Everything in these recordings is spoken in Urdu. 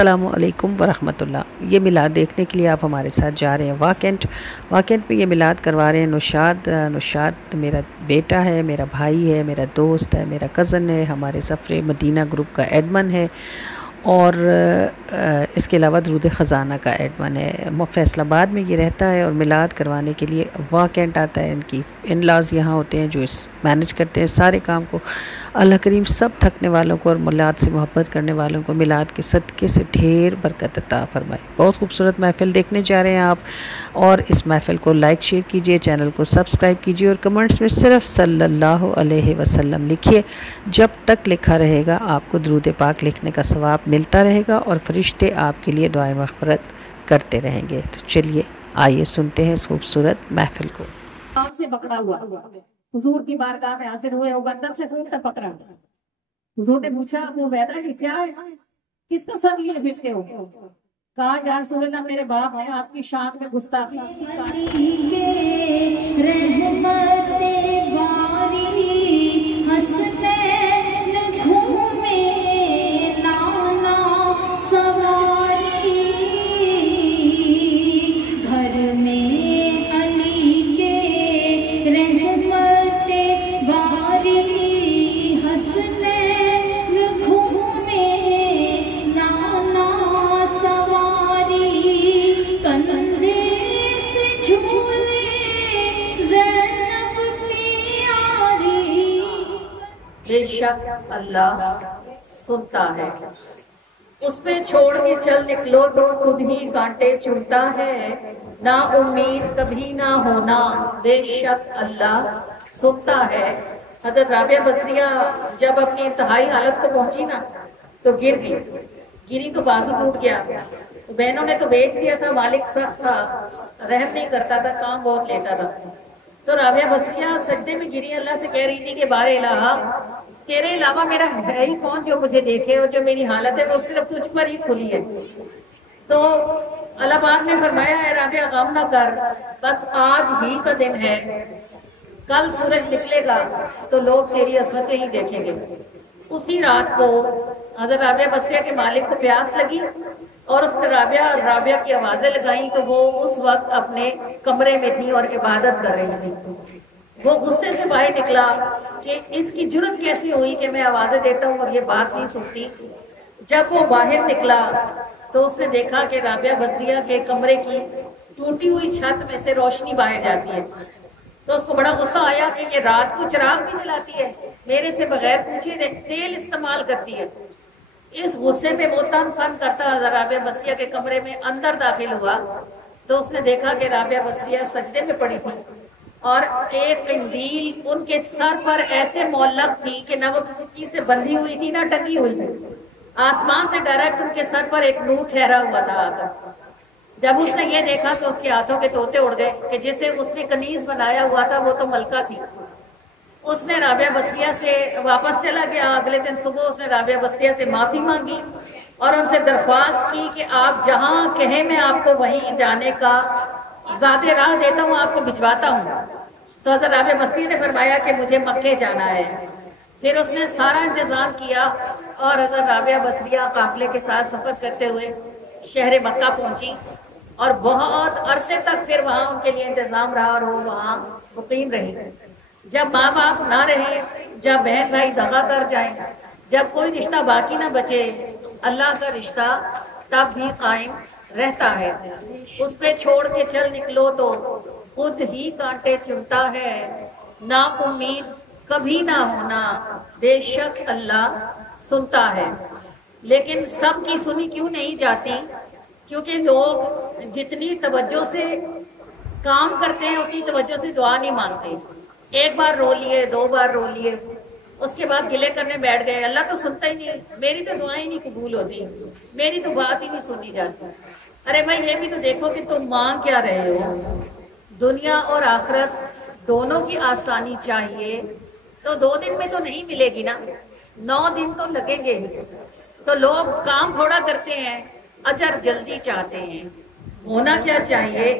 السلام علیکم ورحمۃ اللہ۔ یہ میلاد دیکھنے کے لیے آپ ہمارے ساتھ جا رہے ہیں واکنٹ پہ۔ یہ میلاد کروا رہے ہیں نوشاد میرا بیٹا ہے، میرا بھائی ہے، میرا دوست ہے، میرا کزن ہے، ہمارے سفر مدینہ گروپ کا ایڈمن ہے، اور اس کے علاوہ درود خزانہ کا ایڈمن ہے۔ فیصل آباد میں یہ رہتا ہے اور میلاد کروانے کے لیے واکنٹ آتا ہے۔ ان کی ان لاز یہاں ہوتے ہیں جو مینج کرتے ہیں سارے کام کو۔ اللہ کریم سب تھکنے والوں کو اور میلاد سے محبت کرنے والوں کو میلاد کے صدقے سے ڈھیر برکت عطا فرمائے۔ بہت خوبصورت محفل دیکھنے جا رہے ہیں آپ، اور اس محفل کو لائک شیئر کیجئے، چینل کو سبسکرائب کیجئے، اور کمنٹس میں صرف صلی اللہ علیہ وسلم لکھیے۔ جب تک لکھا رہے گا آپ کو درود پاک لکھنے کا ثواب ملتا رہے گا، اور فرشتے آپ کے لیے دعائیں مغفرت کرتے رہیں گے۔ تو چلیے آئیے سنتے ہیں اس خوبصورت محفل کو۔ آنکھ سے پکڑا ہوا حضور کی بارگاہ میں حاضر ہوئے، وہ گردن سے ڈھونڈتا پکڑا۔ حضور نے پوچھا ابو عبیدہ کہ کیا ہے، کس کا سر لیے پھرتے ہو؟ کہا یا رسول اللہ میرے باپ نے آپ کی شان میں گستاخی بے شک اللہ سنتا ہے، اس پہ چھوڑ کے چل نکلو تو خود ہی کانٹے چنتا ہے، نا امید کبھی نہ ہونا، بے شک اللہ سنتا ہے۔ حضرت رابعہ بصریہ جب اپنی انتہائی حالت کو پہنچی نا تو گری تو بازو ٹوٹ گیا۔ بہنوں نے تو بیچ دیا تھا، مالک سخت تھا، رحم نہیں کرتا تھا، کام بہت لیتا تھا۔ تو رابعہ بصریہ سجدے میں گری، اللہ سے کہہ رہی تھی کہ بار الہ تیرے علاوہ میرا ہے ہی کون جو مجھے دیکھے، اور جو میری حالت ہے وہ صرف تجھ پر ہی کھلی ہے۔ تو اللہ پاک نے فرمایا ہے رابعہ غم نہ کر، بس آج ہی کا دن ہے، کل سورج نکلے گا تو لوگ تیری عظمتیں ہی دیکھیں گے۔ اسی رات کو حضرت رابعہ بصریہ کے مالک کو پیاس لگی، اور اس نے رابعہ کی آوازیں لگائیں، تو وہ اس وقت اپنے کمرے میں تھی اور عبادت کر رہی تھی۔ وہ غصے سے باہر نکلا کہ اس کی جرت کیسی ہوئی کہ میں آوازیں دیتا ہوں اور یہ بات نہیں سنتی۔ جب وہ باہر نکلا تو اس نے دیکھا کہ رابعہ بصریہ کے کمرے کی ٹوٹی ہوئی چھت میں سے روشنی باہر جاتی ہے۔ تو اس کو بڑا غصہ آیا کہ یہ رات کو چراغ بھی جلاتی ہے، میرے سے بغیر پوچھے تیل استعمال کرتی ہے۔ اس غصے میں وہ تن فن کرتا رابعہ بصریہ کے کمرے میں اندر داخل ہوا، تو اس نے دیکھا کہ رابعہ بصریہ سجدے میں پڑی تھی، اور ایک قندیل ان کے سر پر ایسے معلق تھی کہ نہ وہ کسی چیز سے بندھی ہوئی تھی نہ ٹنگی ہوئی تھی۔ آسمان سے ڈائریکٹ ان کے سر پر ایک نور ٹھہرا ہوا تھا آ کر۔ جب اس نے یہ دیکھا تو اس کے ہاتھوں کے طوطے اڑ گئے کہ جسے اس نے کنیز بنایا ہوا تھا وہ تو ملکہ تھی۔ اس نے رابعہ بصریہ سے واپس چلا گیا۔ اگلے دن صبح اس نے رابعہ بصریہ سے معافی مانگی اور ان سے درخواست کی کہ آپ جہاں کہیں میں آپ کو وہیں جانے کا ذات راہ دیتا ہوں، آپ کو بھجواتا ہوں۔ تو حضرت رابعہ بصریہ نے فرمایا کہ مجھے مکے جانا ہے۔ پھر اس نے سارا انتظام کیا، اور حضرت رابعہ بصریہ قافلے کے ساتھ سفر کرتے ہوئے شہر مکہ پہنچی، اور بہت عرصے تک پھر وہاں ان کے لیے انتظام رہا، اور وہ وہاں مقیم رہی۔ جب ماں باپ نہ رہے، جب بہن بھائی دغا کر جائیں، جب کوئی رشتہ باقی نہ بچے، اللہ کا رشتہ تب بھی قائم رہتا ہے۔ اس پہ چھوڑ کے چل نکلو تو خود ہی کانٹے چنتا ہے، نا امید کبھی نہ ہونا، بے شک اللہ سنتا ہے۔ لیکن سب کی سنی کیوں نہیں جاتی؟ کیونکہ لوگ جتنی توجہ سے کام کرتے ہیں اتنی توجہ سے دعا نہیں مانگتے۔ ایک بار رو لیے، دو بار رو لیے، اس کے بعد گلے کرنے بیٹھ گئے، اللہ تو سنتا ہی نہیں، میری تو دعائیں نہیں قبول ہوتی، میری تو بات ہی نہیں سنی جاتی۔ ارے بھائی یہ بھی تو دیکھو کہ تم مانگ کیا رہے ہو۔ دنیا اور آخرت دونوں کی آسانی چاہیے تو 2 دن میں تو نہیں ملے گی نا، 9 دن تو لگیں گے ہی۔ تو لوگ کام تھوڑا کرتے ہیں، اجر جلدی چاہتے ہیں۔ ہونا کیا چاہیے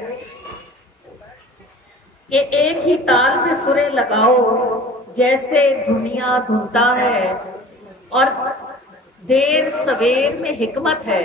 کہ ایک ہی تال پہ سرے لگاؤ جیسے دنیا دھنتا ہے، اور دیر سویر میں حکمت ہے،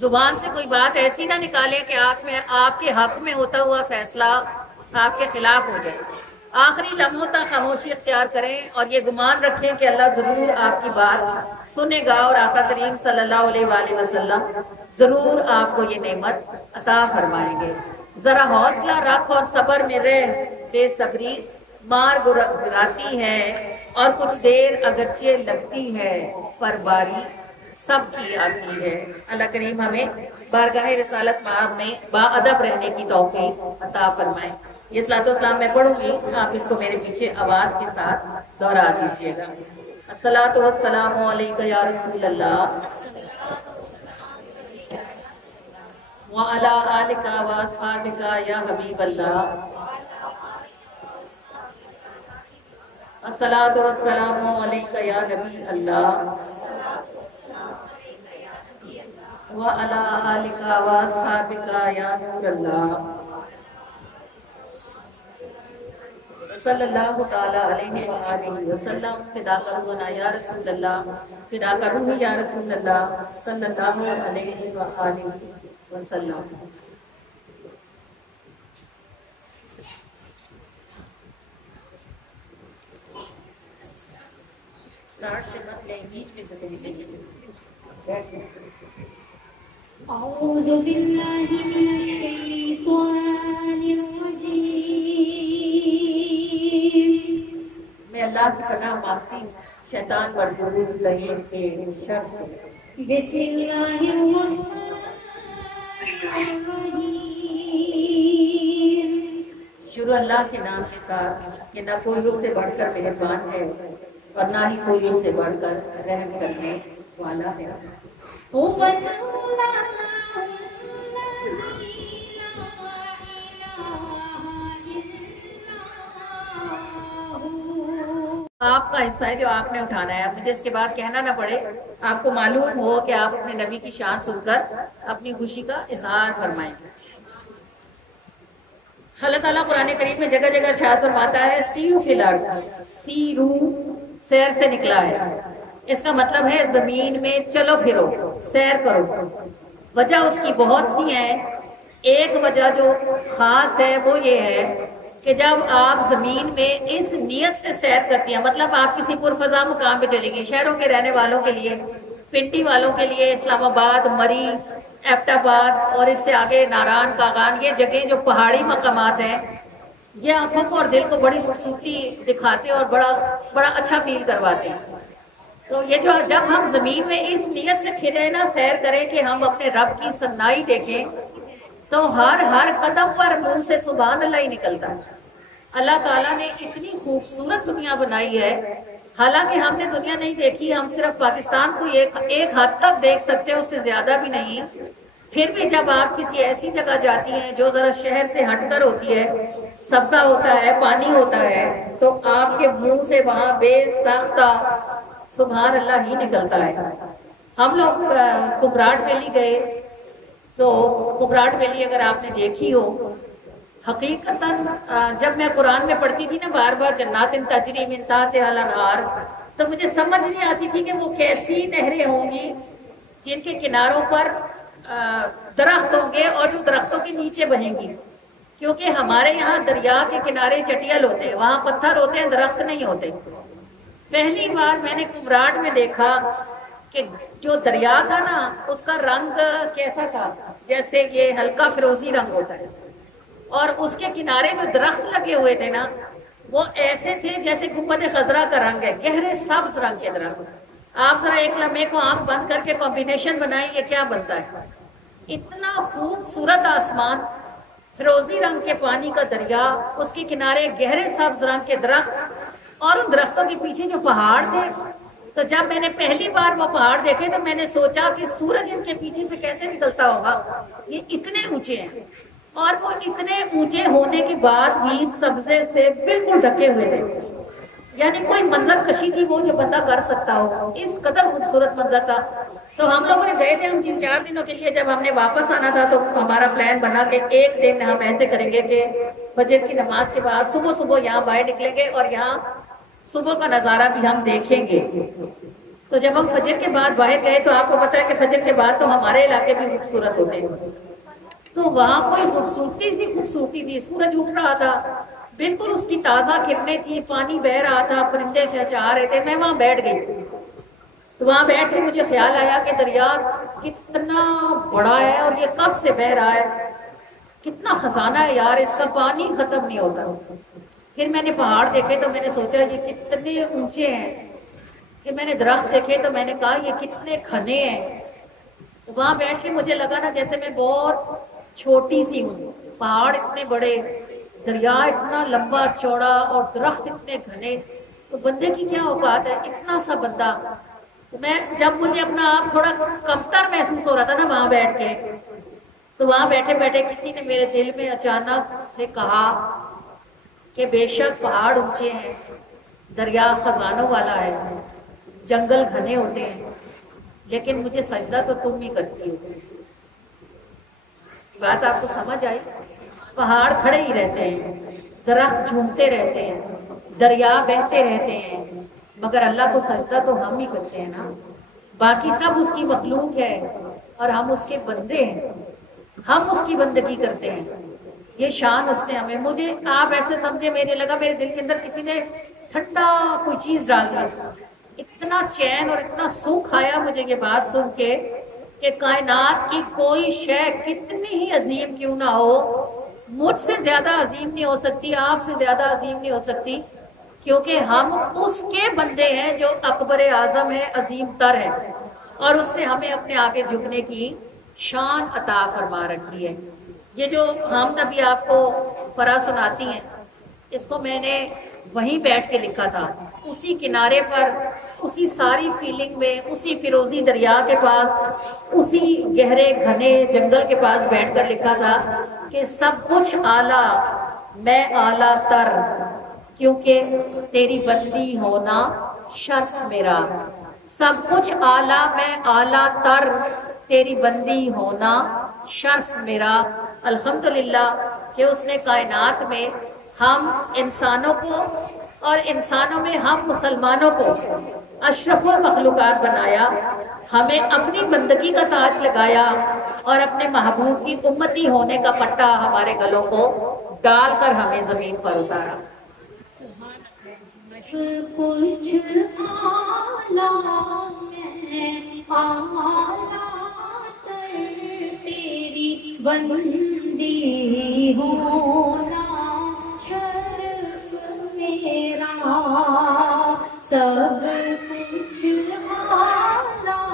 زبان سے کوئی بات ایسی نہ نکالیں کہ آپ کے حق میں ہوتا ہوا فیصلہ آپ کے خلاف ہو جائے. آخری لمحوں تک خاموشی اختیار کریں اور یہ گمان رکھیں کہ اللہ ضرور آپ کی بات سنے گا اور آقا کریم صلی اللہ علیہ وآلہ وسلم ضرور آپ کو یہ نعمت عطا فرمائیں گے. ذرا حوصلہ رکھ اور صبر میں رہ، بے صبری مار گراتی ہے اور کچھ دیر اگرچہ لگتی ہے پر باری سب کی آتی ہے. اللہ کریم ہمیں بارگاہ رسالت مآب میں باادب رہنے کی توفیق عطا فرمائے. یہ صلاۃ والسلام میں پڑھوں گی، آپ اس کو میرے پیچھے آواز کے ساتھ دہرا دیجیے گا. الصلاۃ والسلام علیک یا رسول اللہ وعلی آلک واصحابک یا حبیب اللہ. الصلاۃ والسلام علیک یا نبی اللہ وعلی آلک واصحابک یا نور اللہ صلی اللہ تعالی علیہ وآلہ وسلم. فدا کرنا یا رسول اللہ، فدا کروں یا رسول اللہ صلی اللہ علیہ وآلہ وسلم. سٹارٹ سے مت لیں، بیچ میں سے کہیں اعوذ باللہ من الشیطان الرجیم. میں اللہ کی پناہ مانگتی ہوں شیطان مردود لئے کے شر سے. بسم اللہ الرحمن الرحیم. شروع اللہ کے نام کے ساتھ کہ نہ کوئی اس سے بڑھ کر مہربان ہے اور نہ ہی کوئی اس سے بڑھ کر رحم کرنے والا ہے. هو اللہ آپ کا حصہ ہے جو آپ نے اٹھانا ہے. مجھے اس کے بعد کہنا نہ پڑے، آپ کو معلوم ہو کہ آپ اپنے نبی کی شان سن کر اپنی خوشی کا اظہار فرمائیں. اللہ تعالیٰ قرآن کریم میں جگہ جگہ ارشاد فرماتا ہے سیرو فی الارض، سیرو سیر سے نکلا ہے. اس کا مطلب ہے زمین میں چلو پھرو، سیر کرو. وجہ اس کی بہت سی ہیں. ایک وجہ جو خاص ہے وہ یہ ہے کہ جب آپ زمین میں اس نیت سے سیر کرتی ہیں، مطلب آپ کسی پرفضا مقام پہ چلے گی. شہروں کے رہنے والوں کے لیے، پنڈی والوں کے لیے اسلام آباد، مری، ایبٹ آباد اور اس سے آگے ناران، کاغان، یہ جگہیں جو پہاڑی مقامات ہیں، یہ آنکھوں کو اور دل کو بڑی خوبصورتی دکھاتے اور بڑا اچھا فیل کرواتے ہیں. تو یہ جو جب ہم زمین میں اس نیت سے پھرے نا، سیر کریں کہ ہم اپنے رب کی سنائی دیکھیں، تو ہر قدم پر منہ سے سبحان اللہ ہی نکلتا ہے. اللہ تعالیٰ نے اتنی خوبصورت دنیا بنائی ہے، حالانکہ ہم نے دنیا نہیں دیکھی، ہم صرف پاکستان کو ایک حد تک دیکھ سکتے ہیں، اس سے زیادہ بھی نہیں. پھر بھی جب آپ کسی ایسی جگہ جاتی ہیں جو ذرا شہر سے ہٹ کر ہوتی ہے، سبزہ ہوتا ہے، پانی ہوتا ہے، تو آپ کے منہ سے وہاں بے ساختہ سبحان اللہ ہی نکلتا ہے. ہم لوگ کمراٹ ویلی گئے، تو کمراٹ ویلی اگر آپ نے دیکھی ہو، حقیقتاً جب میں قرآن میں پڑھتی تھی نا بار بار جنات تجری من تحتہا الانہار، تو مجھے سمجھ نہیں آتی تھی کہ وہ کیسی نہریں ہوں گی جن کے کناروں پر درخت ہوں گے اور جو درختوں کے نیچے بہیں گی. کیونکہ ہمارے یہاں دریا کے کنارے چٹیل ہوتے ہیں، وہاں پتھر ہوتے ہیں، درخت نہیں ہوتے. پہلی بار میں نے کمراٹ میں دیکھا کہ جو دریا تھا نا، اس کا رنگ کیسا تھا، جیسے یہ ہلکا فیروزی رنگ ہوتا ہے، اور اس کے کنارے جو درخت لگے ہوئے تھے نا، وہ ایسے تھے جیسے گنبد خضرا کا رنگ ہے، گہرے سبز رنگ کے درخت. آپ ذرا ایک لمحے کو آنکھ بند کر کے کمبینیشن بنائیں، یہ کیا بنتا ہے. اتنا خوبصورت آسمان، فیروزی رنگ کے پانی کا دریا، اس کے کنارے گہرے سبز رنگ کے درخت، اور ان درختوں کے پیچھے جو پہاڑ تھے. تو جب میں نے پہلی بار وہ پہاڑ دیکھے تو میں نے سوچا کہ سورج ان کے پیچھے سے کیسے نکلتا ہوگا. یہ اتنے اونچے ہیں، اور وہ اتنے اونچے ہونے کے بعد بھی سبزے سے بالکل ڈھکے ہوئے تھے. یعنی کوئی منظر کشی تھی وہ جو بندہ کر سکتا ہو، اس قدر خوبصورت منظر تھا. تو ہم لوگوں نے گئے تھے، ہم 3-4 دنوں کے لیے. جب ہم نے واپس آنا تھا تو ہمارا پلان بنا کہ ایک دن ہم ایسے کریں گے کہ فجر کی نماز کے بعد صبح یہاں باہر نکلیں گے اور یہاں صبح کا نظارہ بھی ہم دیکھیں گے. تو جب ہم فجر کے بعد باہر گئے تو آپ کو پتا ہے کہ فجر کے بعد تو ہمارے علاقے بھی خوبصورت ہوتے ہیں، تو وہاں کوئی خوبصورتی تھی، سورج اٹھ رہا تھا، بالکل اس کی تازہ کرنیں تھی، پانی بہہ رہا تھا، پرندے چہچہا رہے تھے، میں وہاں بیٹھ گئی۔ تو وہاں بیٹھ کے مجھے خیال آیا کہ دریا کتنا بڑا ہے اور یہ کب سے بہہ رہا ہے، کتنا خزانہ ہے یار، اس کا پانی ختم نہیں ہوتا۔ پھر میں نے پہاڑ دیکھے تو میں نے سوچا یہ کتنے اونچے ہیں، کہ میں نے درخت دیکھے تو میں نے کہا یہ کتنے گھنے ہیں۔ وہاں بیٹھ کے مجھے لگا نا جیسے میں بہت چھوٹی سی ہوں، پہاڑ اتنے بڑے، دریا اتنا لمبا چوڑا اور درخت اتنے گھنے، تو بندے کی کیا اوقات ہے، اتنا سا بندہ۔ میں جب مجھے اپنا آپ تھوڑا کمتر محسوس ہو رہا تھا نا وہاں بیٹھ کے، تو وہاں بیٹھے بیٹھے کسی نے میرے دل میں اچانک سے کہا کہ بے شک پہاڑ اونچے ہیں، دریا خزانوں والا ہے، جنگل گھنے ہوتے ہیں، لیکن مجھے سجدہ تو تم ہی کرتی ہو۔ بات آپ کو سمجھ آئی؟ پہاڑ کھڑے ہی رہتے ہیں، درخت جھومتے رہتے ہیں، دریا بہتے رہتے ہیں، مگر اللہ کو سجدہ تو ہم ہی کرتے ہیں نا، باقی سب اس کی مخلوق ہے اور ہم اس کے بندے ہیں، ہم اس کی بندگی کرتے ہیں، یہ شان اس نے ہمیں۔ مجھے آپ ایسے سمجھے، میرے لگا میرے دل کے اندر کسی نے ٹھنڈا کوئی چیز ڈال دیا، اتنا چین اور اتنا سکھ آیا مجھے یہ بات سن کے کہ کائنات کی کوئی شے کتنی ہی عظیم کیوں نہ ہو، مجھ سے زیادہ عظیم نہیں ہو سکتی، آپ سے زیادہ عظیم نہیں ہو سکتی، کیونکہ ہم اس کے بندے ہیں جو اکبر اعظم ہے، عظیم تر ہے، اور اس نے ہمیں اپنے آگے جھکنے کی شان عطا فرما رکھی ہے۔ یہ جو حمد ابھی آپ کو فرا سناتی ہیں، اس کو میں نے وہیں بیٹھ کے لکھا تھا، اسی کنارے پر، اسی ساری فیلنگ میں، اسی فیروزی دریا کے پاس، اسی گہرے گھنے جنگل کے پاس بیٹھ کر لکھا تھا کہ سب کچھ اعلیٰ، میں اعلیٰ تر، کیونکہ تیری بندی ہونا شرف میرا، سب کچھ اعلیٰ، میں اعلیٰ تر، تیری بندی ہونا شرف میرا۔ الحمدللہ کہ اس نے کائنات میں ہم انسانوں کو اور انسانوں میں ہم مسلمانوں کو اشرف المخلوقات بنایا، ہمیں اپنی بندگی کا تاج لگایا اور اپنے محبوب کی امتی ہونے کا پٹا ہمارے گلوں کو ڈال کر ہمیں زمین پر اتارا۔ کچھ اعلیٰ میں اعلیٰ تر تیری بندی ہونا شرف میرا، سب کچھ اعلیٰ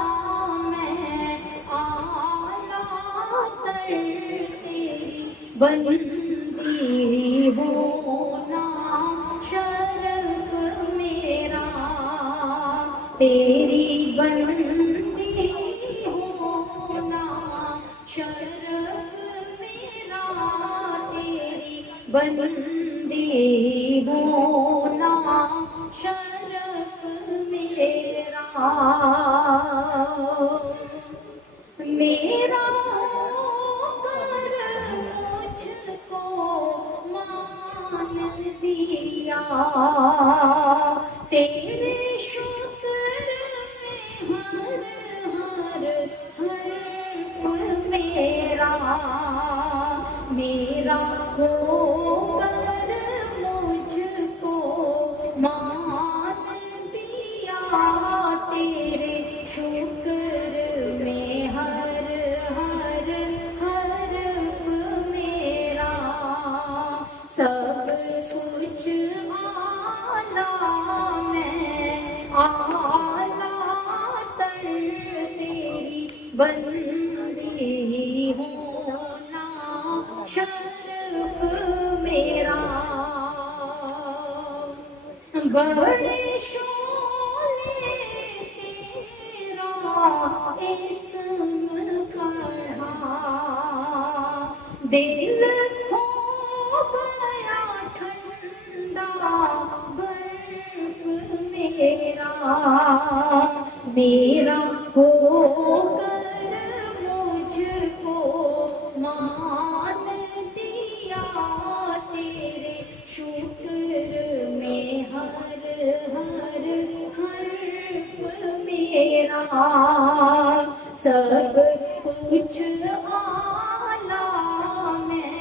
میں اعلیٰ تر تیری بندی ہونا شرف میرا، تیری بندی ہونا شرف میرا، تیری بندی ہونا شرف میرا، میرا ہو کر مجھ کو مان دیا، تیرے شکر میں ہر حرف میرا، میرا ہو کر مجھ کو مان دیا، تیرے شکر میں ہر حرف میرا، سب کچھ اعلیٰ میں اعلیٰ تر تیری بندی ہونا شرف میرا، بڑے شعلے تیرا اسم پڑھا، دل ہو گیا ٹھنڈا برف میرا، میرا ہو کر مجھ کو مان دیا، تیرے شکر میں ہر حرف سب کچھ آلہ میں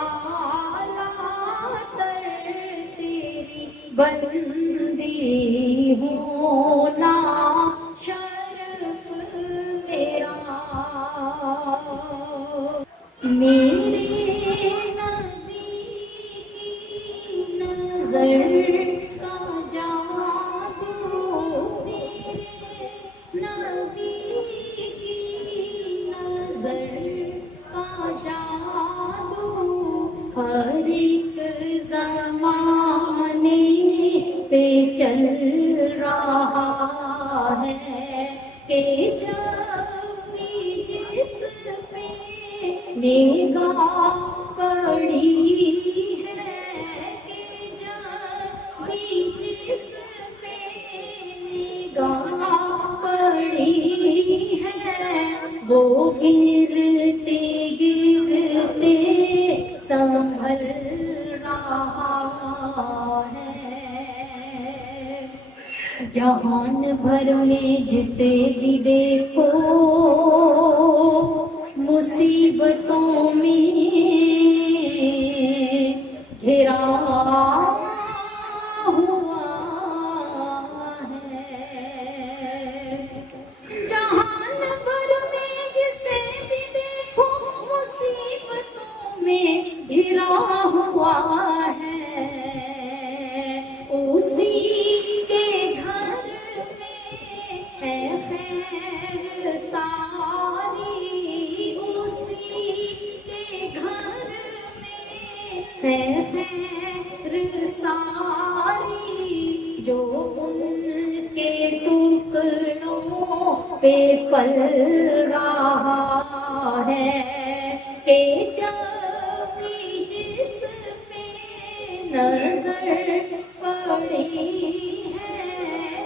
اعلیٰ تر تیری بندی ہونا شرف میرا میرے نبی کی نظر کا جادو میرے نبی کی نظر کا جادو ہر ایک زمانے پہ چل رہا ہے کہ جب بھی جس پہ نگاہ پڑی ہے کہ جب بھی جس پہ نگاہ پڑی ہے وہ گرتے گرتے سنبھل رہا ہے جہان بھر میں جسے بھی دیکھو مصیبتوں میں گھرا ہوا ہے جہان بھر میں جسے بھی دیکھو مصیبتوں میں گھرا ہوا ہے اسی کے گھر میں ہے خیر ساری ہے خیر ساری جو ان کے ٹکڑوں پہ پل رہا ہے کہ جب بھی جس پہ نظر پڑی ہے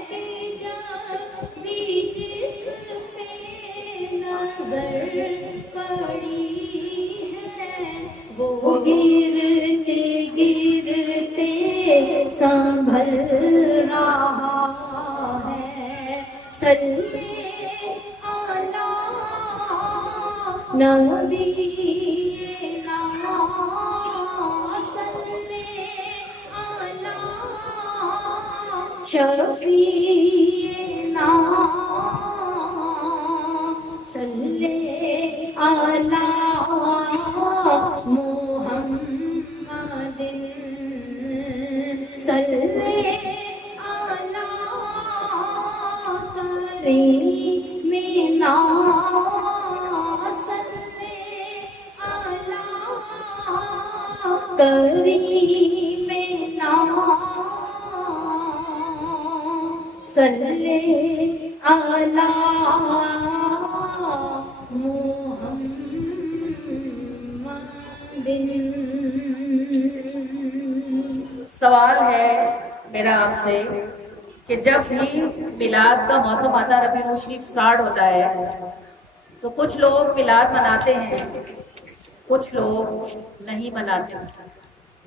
کہ جب بھی جس پہ نظر پڑی ہے وہ گرتے گرتے سنبھل رہا ہے صلی علی نبینا صلی علی شفیعنا صلی علی صلی علی کریمنا صلی علی کریمنا صلی علی سوال ہے میرا آپ سے کہ جب بھی میلاد کا موسم آتا ہے، ربیع الشریف سٹارٹ ہوتا ہے، تو کچھ لوگ میلاد مناتے ہیں، کچھ لوگ نہیں مناتے،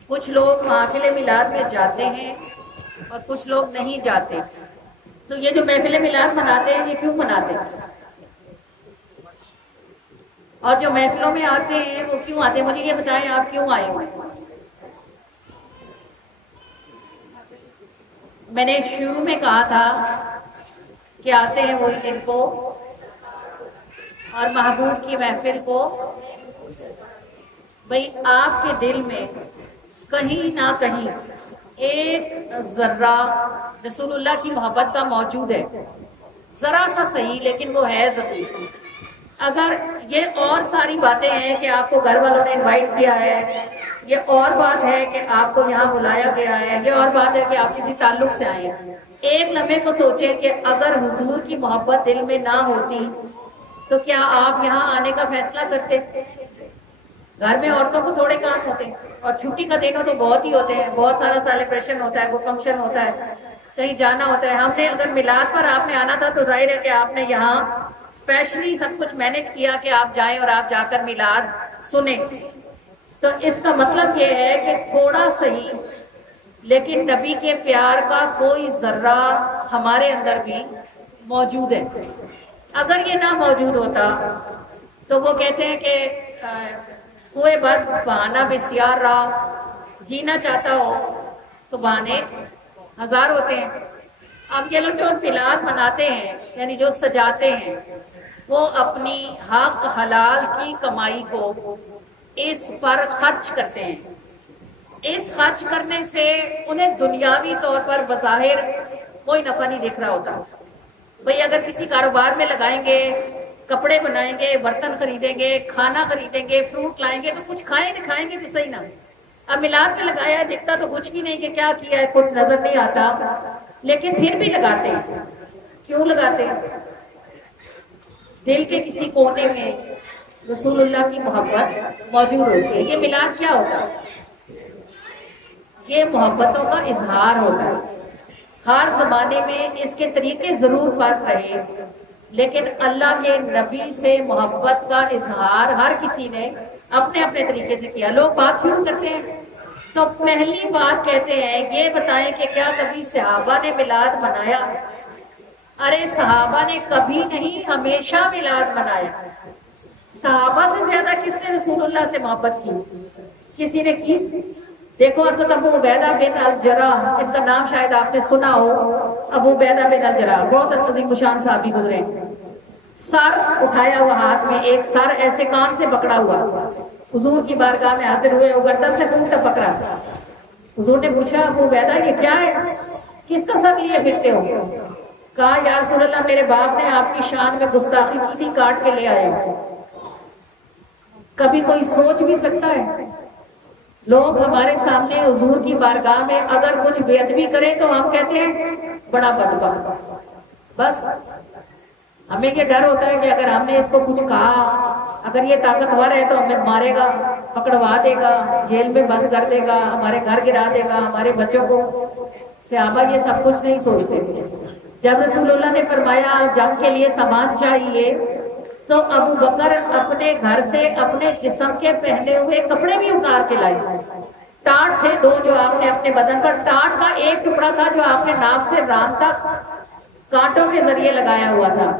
کچھ لوگ محفل میلاد میں جاتے ہیں اور کچھ لوگ نہیں جاتے. تو یہ جو محفل میلاد مناتے ہیں یہ کیوں مناتے ہیں؟ اور جو محفلوں میں آتے ہیں وہ کیوں آتے ہیں؟ مجھے یہ بتائیں آپ کیوں آئے ہوئے ہیں؟ میں نے شروع میں کہا تھا کہ آتے ہیں وہی دن کو اور محبوب کی محفل کو. بھئی آپ کے دل میں کہیں نہ کہیں ایک ذرہ رسول اللہ کی محبت کا موجود ہے، ذرا سا صحیح لیکن وہ ہے ضرور. اگر یہ اور ساری باتیں ہیں کہ آپ کو گھر والوں نے انوائٹ کیا ہے، یہ اور بات ہے کہ آپ کو یہاں بلایا گیا ہے، یہ اور بات ہے کہ آپ کسی تعلق سے آئے ہیں. ایک لمحے کو سوچیں کہ اگر حضور کی محبت دل میں نہ ہوتی تو کیا آپ یہاں آنے کا فیصلہ کرتے؟ گھر میں عورتوں کو تھوڑے کام ہوتے ہیں اور چھٹی کا دن ہو تو بہت ہی ہوتے ہیں، بہت سارا سیلیبریشن ہوتا ہے، وہ فنکشن ہوتا ہے، کہیں جانا ہوتا ہے. ہم نے اگر میلاد پر آپ نے آنا تھا تو ظاہر ہے کہ آپ نے یہاں اسپیشلی سب کچھ مینج کیا کہ آپ جائیں اور آپ جا کر میلاد سنیں. تو اس کا مطلب یہ ہے کہ تھوڑا صحیح لیکن نبی کے پیار کا کوئی ذرہ ہمارے اندر بھی موجود ہے. اگر یہ نہ موجود ہوتا تو وہ کہتے ہیں کہ کوئی بات بہانہ بسیار رہا، جینا چاہتا ہو تو بہانے ہزار ہوتے ہیں. اب یہ لوگ جو میلاد مناتے ہیں یعنی جو سجاتے ہیں وہ اپنی حق حلال کی کمائی کو اس پر خرچ کرتے ہیں. اس خرچ کرنے سے انہیں دنیاوی طور پر بظاہر کوئی نفع نہیں دکھ رہا ہوتا. بھئی اگر کسی کاروبار میں لگائیں گے، کپڑے بنائیں گے، برتن خریدیں گے، کھانا خریدیں گے، فروٹ لائیں گے تو کچھ کھائیں دکھائیں گے تو صحیح نا. اب میلاد میں لگایا ہے، دکھتا تو کچھ بھی نہیں کہ کیا کیا ہے، کچھ نظر نہیں آتا، لیکن پھر بھی لگاتے ہیں. کیوں لگاتے ہیں؟ دل کے کسی کونے میں رسول اللہ کی محبت موجود ہوتی ہے. یہ میلاد کیا ہوتا ہے؟ یہ محبتوں کا اظہار ہوتا ہے. ہر زمانے میں اس کے طریقے ضرور فرق رہے، لیکن اللہ کے نبی سے محبت کا اظہار ہر کسی نے اپنے اپنے طریقے سے کیا. لوگ بات شروع کرتے ہیں تو پہلی بات کہتے ہیں یہ بتائیں کہ کیا کبھی صحابہ نے میلاد منایا؟ ارے صحابہ نے کبھی نہیں، ہمیشہ میلاد منایا. صحابہ سے زیادہ کس نے رسول اللہ سے محبت کی؟ کسی نے کی؟ دیکھو حضرت ابو عبیدہ بن الجراح، ان کا نام شاید آپ نے سنا ہو. ابو عبیدہ بن الجراح بہت عظیم شان صحابی گزرے. سر اٹھایا ہوا ہاتھ میں، ایک سر ایسے کان سے پکڑا ہوا، حضور کی بارگاہ میں حاضر ہوئے، وہ گردن سے پونچھ تک پکڑا. حضور نے پوچھا ابو عبیدہ یہ کیا ہے، کس کا سر لیے پھرتے ہو؟ کہا یا رسول اللہ میرے باپ نے آپ کی شان میں گستاخی کی تھی، کاٹ کے لے آئے. کبھی کوئی سوچ بھی سکتا ہے لوگ ہمارے سامنے حضور کی بارگاہ میں اگر کچھ بے ادبی کریں تو ہم کہتے ہیں بڑا بدبخت. بس ہمیں یہ ڈر ہوتا ہے کہ اگر ہم نے اس کو کچھ کہا، اگر یہ طاقتور ہے تو ہمیں مارے گا، پکڑوا دے گا، جیل میں بند کر دے گا، ہمارے گھر گرا دے گا، ہمارے بچوں کو. صحابہ یہ سب کچھ نہیں سوچتے. جب رسول اللہ نے فرمایا جنگ کے لیے سامان چاہیے تو ابو بکر اپنے گھر سے اپنے جسم کے پہنے ہوئے کپڑے بھی اتار کے لائے. ٹاٹ تھے دو جو آپ نے اپنے بدن پر، ٹاٹ کا ایک ٹکڑا تھا جو آپ نے ناف سے ران تک کانٹوں کے ذریعے لگایا ہوا تھا.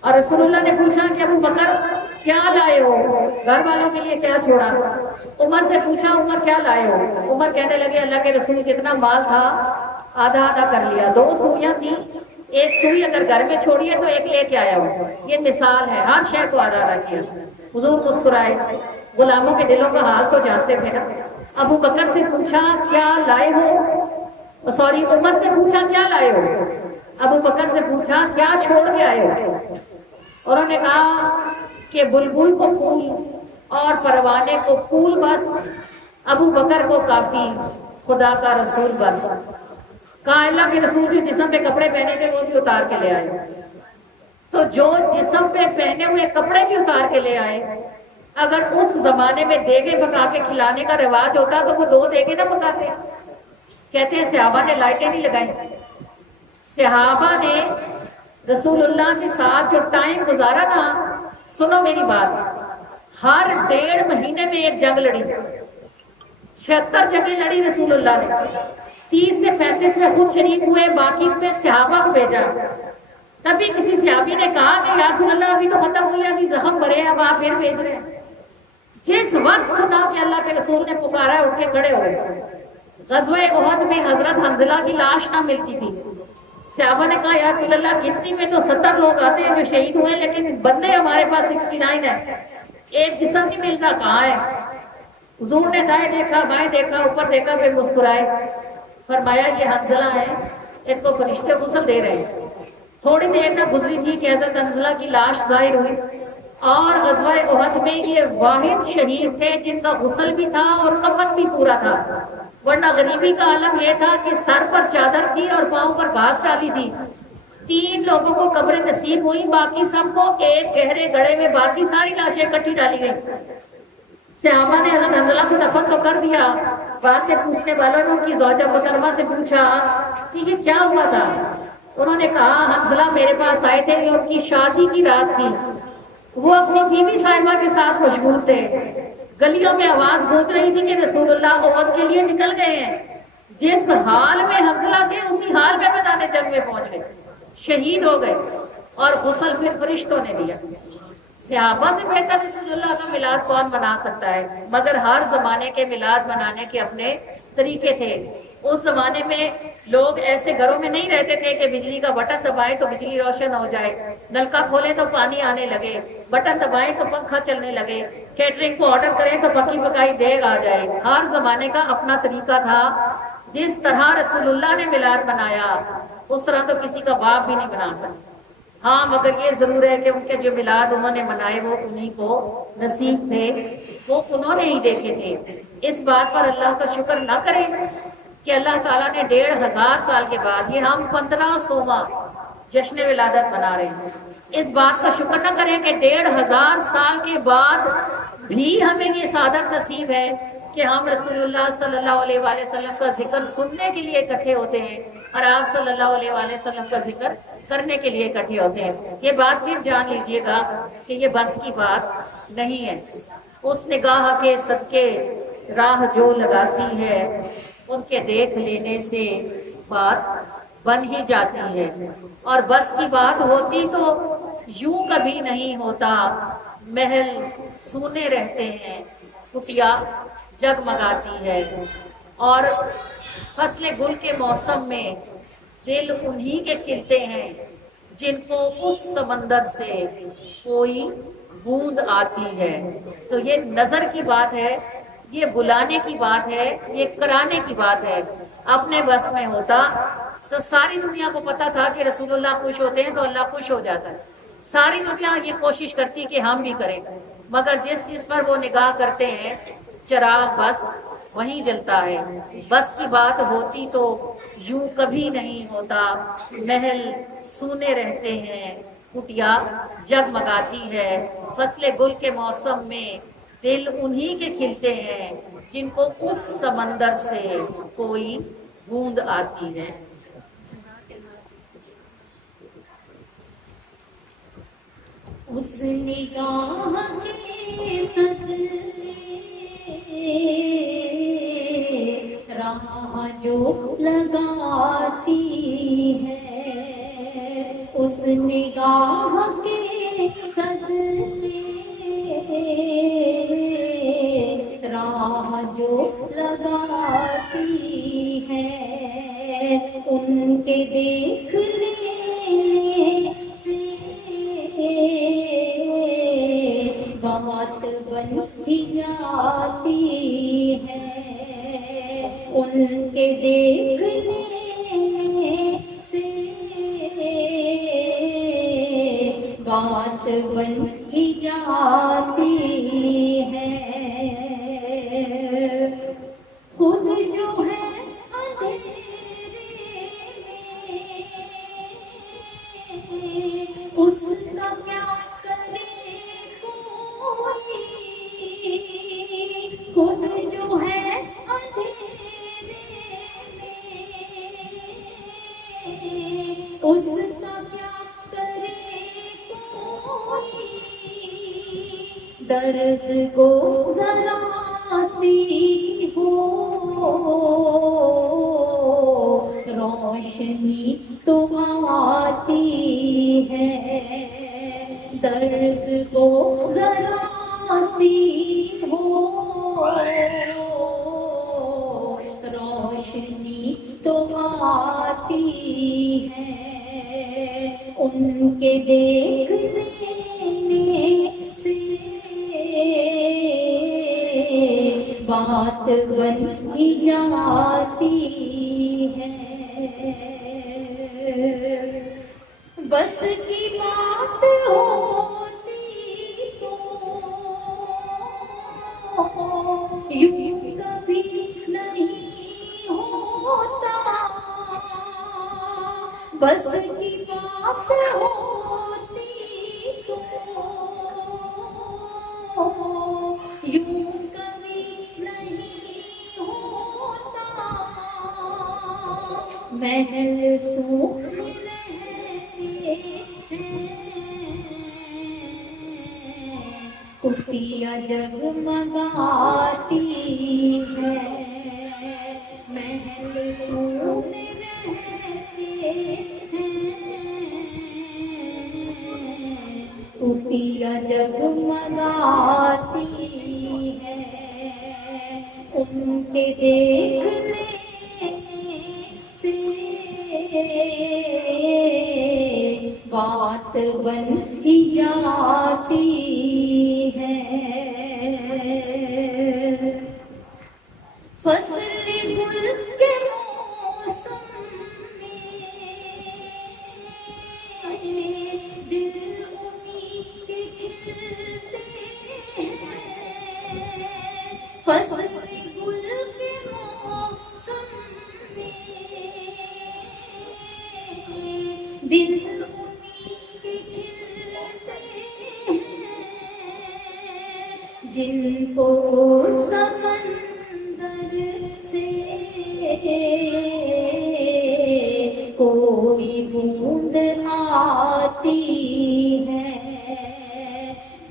اور رسول اللہ نے پوچھا کہ ابو بکر کیا لائے ہو، گھر والوں کے لیے کیا چھوڑا؟ عمر سے پوچھا عمر کیا لائے ہو؟ عمر کہنے لگے اللہ کے رسول جتنا مال تھا آدھا آدھا کر لیا. 2 سوئیاں تھیں، ایک سوئی اگر گھر میں چھوڑیے تو ایک لے کے آیا ہو. یہ مثال ہے، ہر شے کو آدھا آدھا کیا. حضور مسکرائے، غلاموں کے دلوں کا حال تو جانتے تھے نا. ابو بکر سے پوچھا کیا لائے ہو، عمر سے پوچھا کیا لائے ہو، ابو بکر سے پوچھا کیا چھوڑ کے آئے ہو. انہوں نے کہا کہ بلبل کو پھول اور پروانے کو پھول بس، ابو بکر کو کافی خدا کا رسول بس. کہا اللہ کے رسول جو جسم پہ کپڑے پہنے تھے وہ بھی اتار کے لے آئے. تو جو جسم پہ پہنے ہوئے کپڑے بھی اتار کے لے آئے، اگر اس زمانے میں دیگے پکا کے کھلانے کا رواج ہوتا تو وہ 2 دیگے نہ پکاتے. کہتے ہیں صحابہ نے لائٹیں نہیں لگائیں. صحابہ نے رسول اللہ کے ساتھ جو ٹائم گزارا نا، سنو میری بات، ہر 1.5 مہینے میں ایک جنگ لڑی، 76 جنگیں لڑی رسول اللہ نے. 30 سے 35 میں خود شریک ہوئے، باقی میں صحابہ کو بھیجا. کبھی کسی صحابی نے کہا کہ یا رسول اللہ ابھی تو ختم ہوئی، ابھی زخم بھرے، اب آپ پھر بھیج رہے ہیں. جس وقت سنا کہ اللہ کے رسول نے پکارا ہے اٹھ کے کھڑے ہو گئے. غزوہ احد میں حضرت حنزلہ کی لاش نہ ملتی تھی. صحابہ نے کہا یا رسول اللہ گنتی میں تو 70 لوگ آتے ہیں جو شہید ہوئے، لیکن بندے ہمارے پاس 69 ہیں، ایک جسم نہیں مل رہا، کہاں ہے؟ حضور نے دائیں دیکھا، بائیں دیکھا، اوپر دیکھا، پھر مسکرائے، فرمایا یہ حنزلہ ہے، ایک کو فرشتے غسل دے رہے ہیں. تھوڑی دیر نہ گزری تھی کہ حضرت حنزلہ کی لاش ظاہر ہوئی، اور غزوہ احد میں یہ واحد شہید تھے جن کا غسل بھی تھا اور کفن بھی پورا تھا. ورنہ غریبی کا عالم یہ تھا کہ سر پر چادر تھی اور پاؤں پر گھاس ڈالی تھی. 3 لوگوں کو قبر نصیب ہوئی، باقی سب کو ایک گہرے گڑھے میں باقی ساری لاشیں اکٹھی ڈالی گئی. صحابہ نے حضرت حنزلہ کو دفن تو کر دیا. بعد میں پوچھنے والوں نے ان کی زوجہ محترمہ سے پوچھا کہ یہ کیا ہوا تھا. انہوں نے کہا حنزلہ میرے پاس آئے تھے، یہ ان کی شادی کی رات تھی، وہ اپنی بیوی صاحبہ کے ساتھ مشغول تھے. گلیوں میں آواز گونج رہی تھی کہ رسول اللہ احد کے لیے نکل گئے ہیں. جس حال میں حنزلہ تھے اسی حال میں میدان جنگ میں پہنچ گئے. شہید ہو گئے اور غسل پھر فرشتوں نے دیا۔ صحابہ سے بہتر رسول اللہ کا میلاد کون منا سکتا ہے؟ مگر ہر زمانے کے میلاد منانے کے اپنے طریقے تھے۔ اس زمانے میں لوگ ایسے گھروں میں نہیں رہتے تھے کہ بجلی کا بٹن دبائے تو بجلی روشن ہو جائے، نلکا کھولے تو پانی آنے لگے، بٹن دبائے تو پنکھا چلنے لگے، کیٹرنگ کو آرڈر کریں تو پکی پکائی دیگ آ جائے۔ ہر زمانے کا اپنا طریقہ تھا۔ جس طرح رسول اللہ نے میلاد منایا اس طرح تو کسی کا باپ بھی نہیں بنا سکتا۔ ہاں مگر یہ ضرور ہے کہ ان کے جو میلاد انہوں نے منائے وہ انہی کو نصیب تھے، وہ انہوں نے ہی دیکھے تھے۔ اس بات پر اللہ کا شکر نہ کریں کہ اللہ تعالیٰ نے 1500 سال کے بعد، یہ ہم 1500واں جشن ولادت منا رہے ہیں، اس بات کا شکر نہ کریں کہ 1500 سال کے بعد بھی ہمیں یہ سعادت نصیب ہے کہ ہم رسول اللہ صلی اللہ علیہ وآلہ وسلم کا ذکر سننے کے لیے اکٹھے ہوتے ہیں اور آپ صلی اللہ علیہ وآلہ وسلم کا ذکر کرنے کے لیے اکٹھے ہوتے ہیں۔ یہ بات پھر جان لیجئے گا کہ یہ بس کی بات نہیں ہے۔ اس نگاہ کے صدقے راہ جو لگاتی ہے ان کے دیکھ لینے سے بات بن ہی جاتی ہے، اور بس کی بات ہوتی تو یوں کبھی نہیں ہوتا۔ محل سونے رہتے ہیں، کٹیا جگمگاتی ہے، اور فصل گل کے موسم میں دل انہی کے کھلتے ہیں جن کو اس سمندر سے کوئی بوند آتی ہے۔ تو یہ نظر کی بات ہے، یہ بلانے کی بات ہے، یہ کرانے کی بات ہے۔ اپنے بس میں ہوتا تو ساری دنیا کو پتا تھا کہ رسول اللہ خوش ہوتے ہیں تو اللہ خوش ہو جاتا ہے، ساری دنیا یہ کوشش کرتی کہ ہم بھی کریں، مگر جس چیز پر وہ نگاہ کرتے ہیں چراغ بس وہیں جلتا ہے۔ بس کی بات ہوتی تو یوں کبھی نہیں ہوتا۔ محل سونے رہتے ہیں، کٹیا جگمگاتی ہے، فصل گل کے موسم میں دل انہی کے کھلتے ہیں جن کو اس سمندر سے کوئی بوند آتی ہے۔ اس نگاہ کے صدقے راہ جو لگاتی ہے، اس نگاہ کے صدقے راہ جو لگاتی ہے، ان کے دیکھنے سے بات بن ہی جاتی ہے، ان کے دیکھنے سے بات بن ہی جاتی ہے۔ خود جو ہے اندھیرے میں اس کا کیا کرے کوئی، خود جو ہے اندھیرے میں اس کا کیا کرے کوئی، درد کو ذرا سی ہو روشنی تو آتی ہے، درد کو ذرا سی ہو روشنی تو آتی ہے، ان کے دیکھنے سے بات بن ہی جاتی ہے۔ بس کی بات ہوتی تو یوں کبھی نہیں ہوتا، بس کی بات ہوتی تو یوں کبھی نہیں ہوتا، محل سونے رہتے ہیں، کٹیا جگمگاتی ہے، محل سونے رہتے ہیں، ان کے دیکھنے سے بات بن ہی جاتی ہے. فصل گل کے موسم میں دل انہیں کے کھلتے ہیں. فصل گل کے موسم میں دل انہیں کے کھلتے ہیں. جن کو سمندر سے کوئی بوند آتی ہے.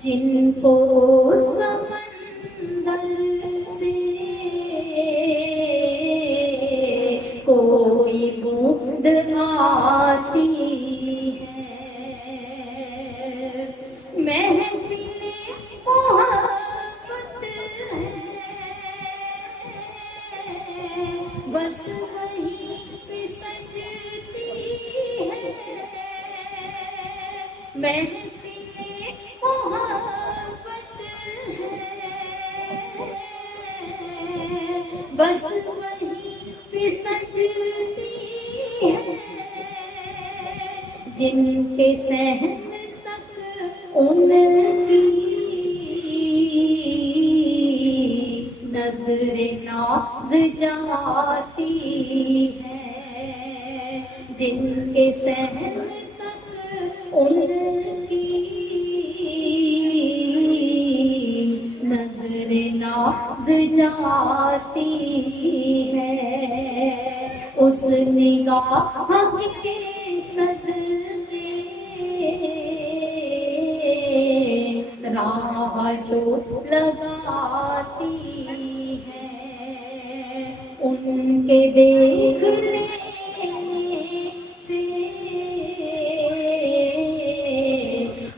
جن کو سمندر سے کوئی بوند آتی ہے. محفل محبت ہے بس وہیں پہ سجتی ہے. محفل محبت ہے بس وہیں پہ سجتی ہے. جن کے صحن تک ان کی نظر ناز جاتی ہے. جن کے صحن تک ان کی نظر ناز جاتی ہے. اس نگاہ کے صدقے راہ جو لگاتی ہے. ان کے دیکھنے سے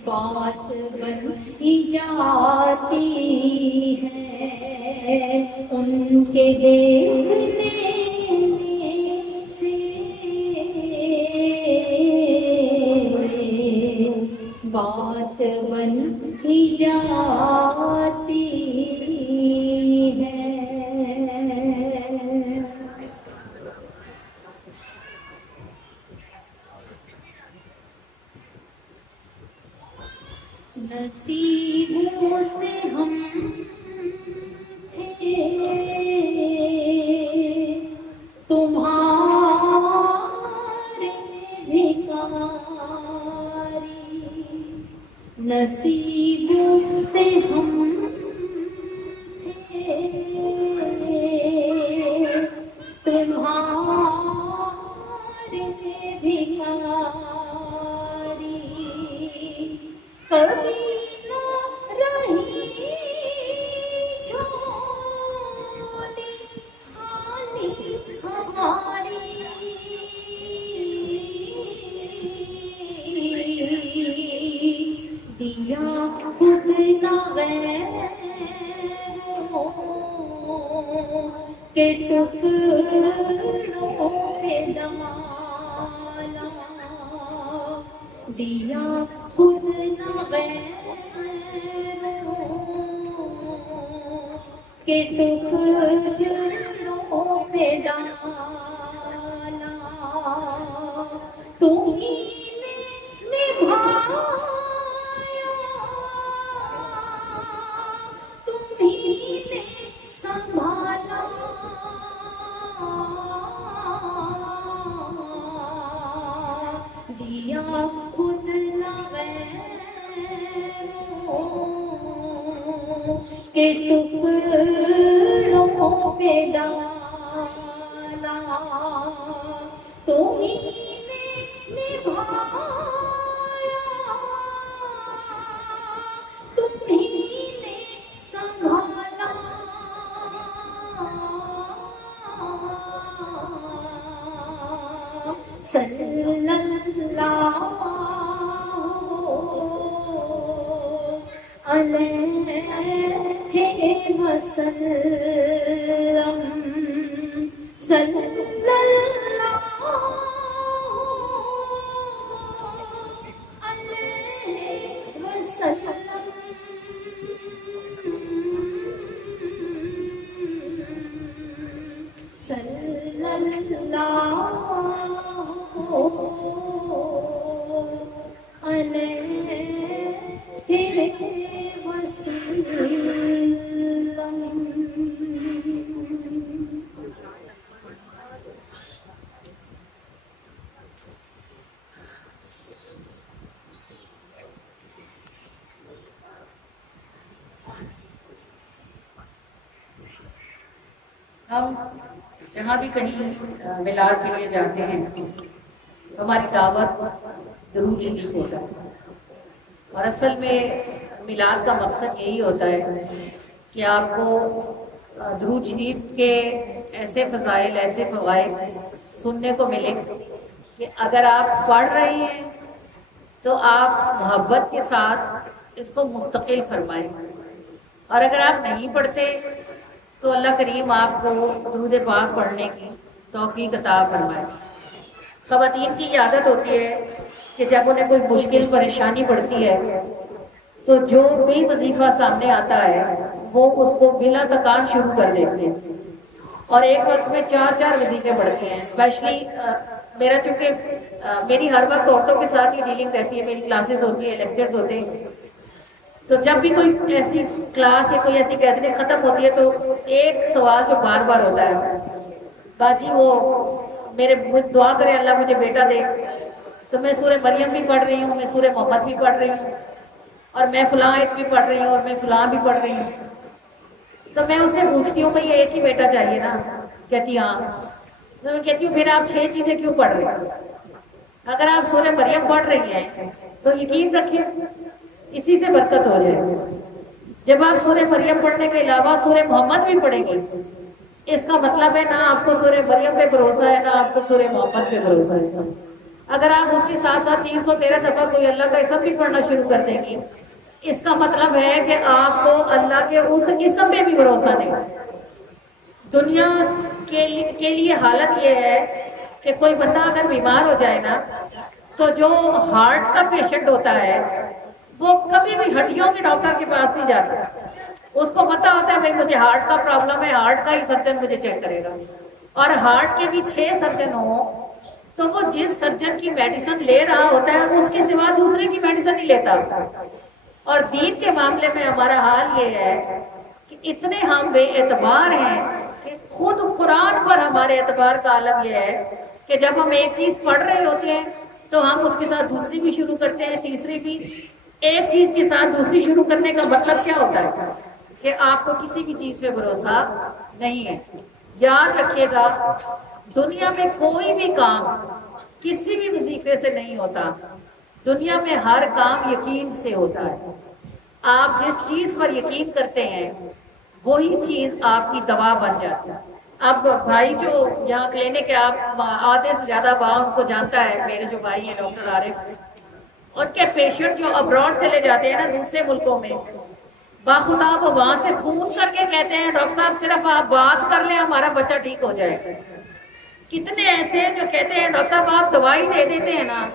بات بن ہی جاتی ہے. ان کے دیکھنے سے بات بن ہی جاتی ہے. نصیبوں سے ہم تھے تمہارے بھکاری. نصیبوں سے ہم تھے تمہارے بھکاری. کبھی نہ رہی جھولی خالی ہماری. دیا خود نہ غیروں کے ٹکڑوں پہ ڈالا. دیا خود نہ غیروں کے ٹکڑوں پہ ڈالا. تمہیں نے نبھایا تمہیں نے سنبھالا. دیا خود نہ غیروں کے ٹکڑوں پہ ڈالا. تمہیں نے نبھایا تمہیں نے سنبھالا. صلی اللہ علیہ وسلم. ہم جہاں بھی کہیں میلاد کے لیے جاتے ہیں ہماری دعوت درود شریف ہوتا ہے، اور اصل میں میلاد کا مقصد یہی ہوتا ہے کہ آپ کو درود شریف کے ایسے فضائل، ایسے فوائد سننے کو ملے کہ اگر آپ پڑھ رہے ہیں تو آپ محبت کے ساتھ اس کو مستقل فرمائیں، اور اگر آپ نہیں پڑھتے تو اللہ کریم آپ کو درود پاک پڑھنے کی توفیق عطا فرمائے۔ خواتین کی عادت ہوتی ہے کہ جب انہیں کوئی مشکل پریشانی پڑتی ہے تو جو بھی وظیفہ سامنے آتا ہے وہ اس کو بلا تکان شروع کر دیتے ہیں، اور ایک وقت میں 4 وظیفے پڑھتے ہیں۔ اسپیشلی میرا چونکہ میری ہر وقت عورتوں کے ساتھ ہی ڈیلنگ رہتی ہے، میری کلاسز ہوتی ہیں، لیکچرز ہوتے ہیں، تو جب بھی کوئی ایسی کلاس یا کوئی ایسی گیدرنگ ختم ہوتی ہے تو ایک سوال جو بار بار ہوتا ہے، باجی وہ میرے دعا کرے اللہ مجھے بیٹا دے، تو میں سورہ مریم بھی پڑھ رہی ہوں، میں سورہ محمد بھی پڑھ رہی ہوں، اور میں فلاں آیت بھی پڑھ رہی ہوں، اور میں فلاں بھی پڑھ رہی ہوں، تو میں اس سے پوچھتی ہوں بھئی ایک ہی بیٹا چاہیے نا؟ کہتی ہاں۔ تو میں کہتی ہوں پھر آپ 6 چیزیں کیوں پڑھ رہے ہیں؟ اگر آپ سورہ مریم پڑھ رہی ہیں تو یقین رکھیں اسی سے برکت ہو جائے۔ جب آپ سورہ مریم پڑھنے کے علاوہ سورہ محمد بھی پڑھیں گے، اس کا مطلب ہے نہ آپ کو سورہ مریم پہ بھروسہ ہے، نہ آپ کو سورہ محمد پہ بھروسہ ہے۔ اگر آپ اس کے ساتھ ساتھ 313 دفعہ کوئی اللہ کا اسم بھی پڑھنا شروع کر دیں گی، اس کا مطلب ہے کہ آپ کو اللہ کے اس اسم پہ بھی بھروسہ نہیں۔ دنیا کے لیے حالت یہ ہے کہ کوئی بندہ اگر بیمار ہو جائے نا تو جو ہارٹ کا پیشنٹ ہوتا ہے وہ کبھی بھی ہڈیوں کے ڈاکٹر کے پاس نہیں جاتا، اس کو پتا ہوتا ہے بھائی مجھے ہارٹ کا پرابلم ہے، ہارٹ کا ہی سرجن مجھے چیک کرے گا، اور ہارٹ کے بھی 6 سرجن ہوں تو وہ جس سرجن کی میڈیسن لے رہا ہوتا ہے اس کے سوا دوسرے کی میڈیسن نہیں لیتا۔ اور دین کے معاملے میں ہمارا حال یہ ہے کہ اتنے ہم بے اعتبار ہیں کہ خود قرآن پر ہمارے اعتبار کا عالم یہ ہے کہ جب ہم ایک چیز پڑھ رہے ہوتے ہیں تو ہم اس کے ساتھ دوسری بھی شروع کرتے ہیں، تیسری بھی۔ ایک چیز کے ساتھ دوسری شروع کرنے کا مطلب کیا ہوتا ہے کہ آپ کو کسی بھی چیز پہ بھروسہ نہیں ہے۔ یاد رکھیے گا دنیا میں کوئی بھی کام کسی بھی وظیفے سے نہیں ہوتا، دنیا میں ہر کام یقین سے ہوتا ہے۔ آپ جس چیز پر یقین کرتے ہیں وہی چیز آپ کی دوا بن جاتی ہے۔ اب بھائی جو یہاں کلینک ہے، آپ آدھے سے زیادہ ان کو جانتا ہے، میرے جو بھائی ہیں ڈاکٹر عارف، ان کے پیشنٹ جو ابراڈ چلے جاتے ہیں نا دوسرے ملکوں میں، باخدا وہ وہاں سے فون کر کے کہتے ہیں ڈاکٹر صاحب صرف آپ بات کر لیں ہمارا بچہ ٹھیک ہو جائے۔ کتنے ایسے ہیں جو کہتے ہیں ڈاکٹر صاحب آپ دوائی دے دیتے ہیں نا،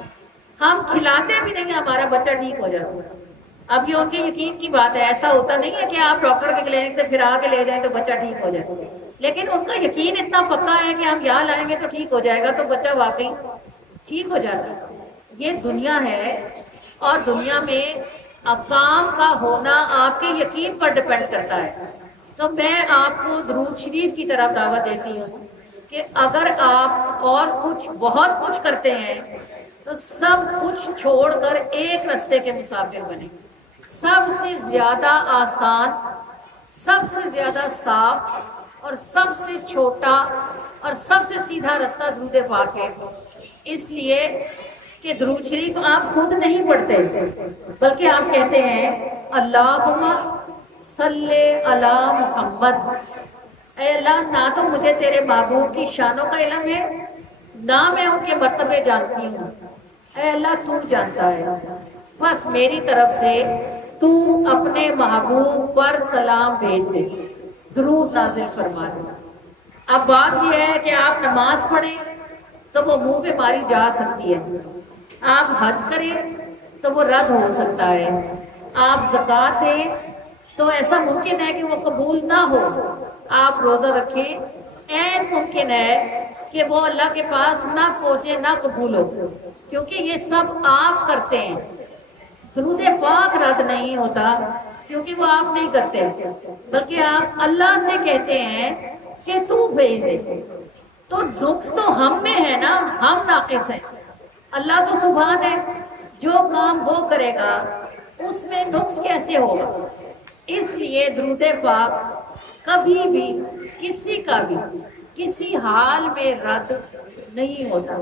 ہم کھلاتے بھی نہیں ہمارا بچہ ٹھیک ہو جاتا۔ اب یہ ان کے یقین کی بات ہے، ایسا ہوتا نہیں ہے کہ آپ ڈاکٹر کے کلینک سے پھر آ کے لے جائیں تو بچہ ٹھیک ہو جائے، لیکن ان کا یقین اتنا پکا ہے کہ ہم یہاں لائیں گے تو ٹھیک ہو جائے گا، تو بچہ واقعی ٹھیک ہو جاتا ہے۔ یہ دنیا ہے، اور دنیا میں کام کا ہونا آپ کے یقین پر ڈپینڈ کرتا ہے۔ تو میں آپ کو درود شریف کی طرف دعوت دیتی ہوں کہ اگر آپ اور کچھ بہت کچھ کرتے ہیں تو سب کچھ چھوڑ کر ایک رستے کے مسافر بنیں۔ سب سے زیادہ آسان، سب سے زیادہ صاف اور سب سے چھوٹا اور سب سے سیدھا رستہ درود پاک ہے، اس لیے کہ درود شریف آپ خود نہیں پڑھتے بلکہ آپ کہتے ہیں اللہم صلی علی محمد۔ اے اللہ نہ تو مجھے تیرے محبوب کی شانوں کا علم ہے، نہ میں ان کے مرتبے جانتی ہوں، اے اللہ تو جانتا ہے، بس میری طرف سے تو اپنے محبوب پر سلام بھیج دے، درود نازل فرما دے۔ اب بات یہ ہے کہ آپ نماز پڑھیں تو وہ منہ پہ ماری جا سکتی ہے، آپ حج کریں تو وہ رد ہو سکتا ہے، آپ زکوٰۃ دیں تو ایسا ممکن ہے کہ وہ قبول نہ ہو، آپ روزہ رکھیں این ممکن ہے کہ وہ اللہ کے پاس نہ پہنچے، نہ قبول ہو، کیونکہ یہ سب آپ کرتے ہیں۔ درود پاک رد نہیں ہوتا کیونکہ وہ آپ نہیں کرتے، بلکہ آپ اللہ سے کہتے ہیں کہ تو بھیج دے۔ تو نقص تو ہم میں ہے نا، ہم ناقص ہیں، اللہ تو سبحان ہے، جو کام وہ کرے گا اس میں نقص کیسے ہوگا؟ اس لیے درود پاک کبھی بھی کسی کا بھی کسی حال میں رد نہیں ہوتا۔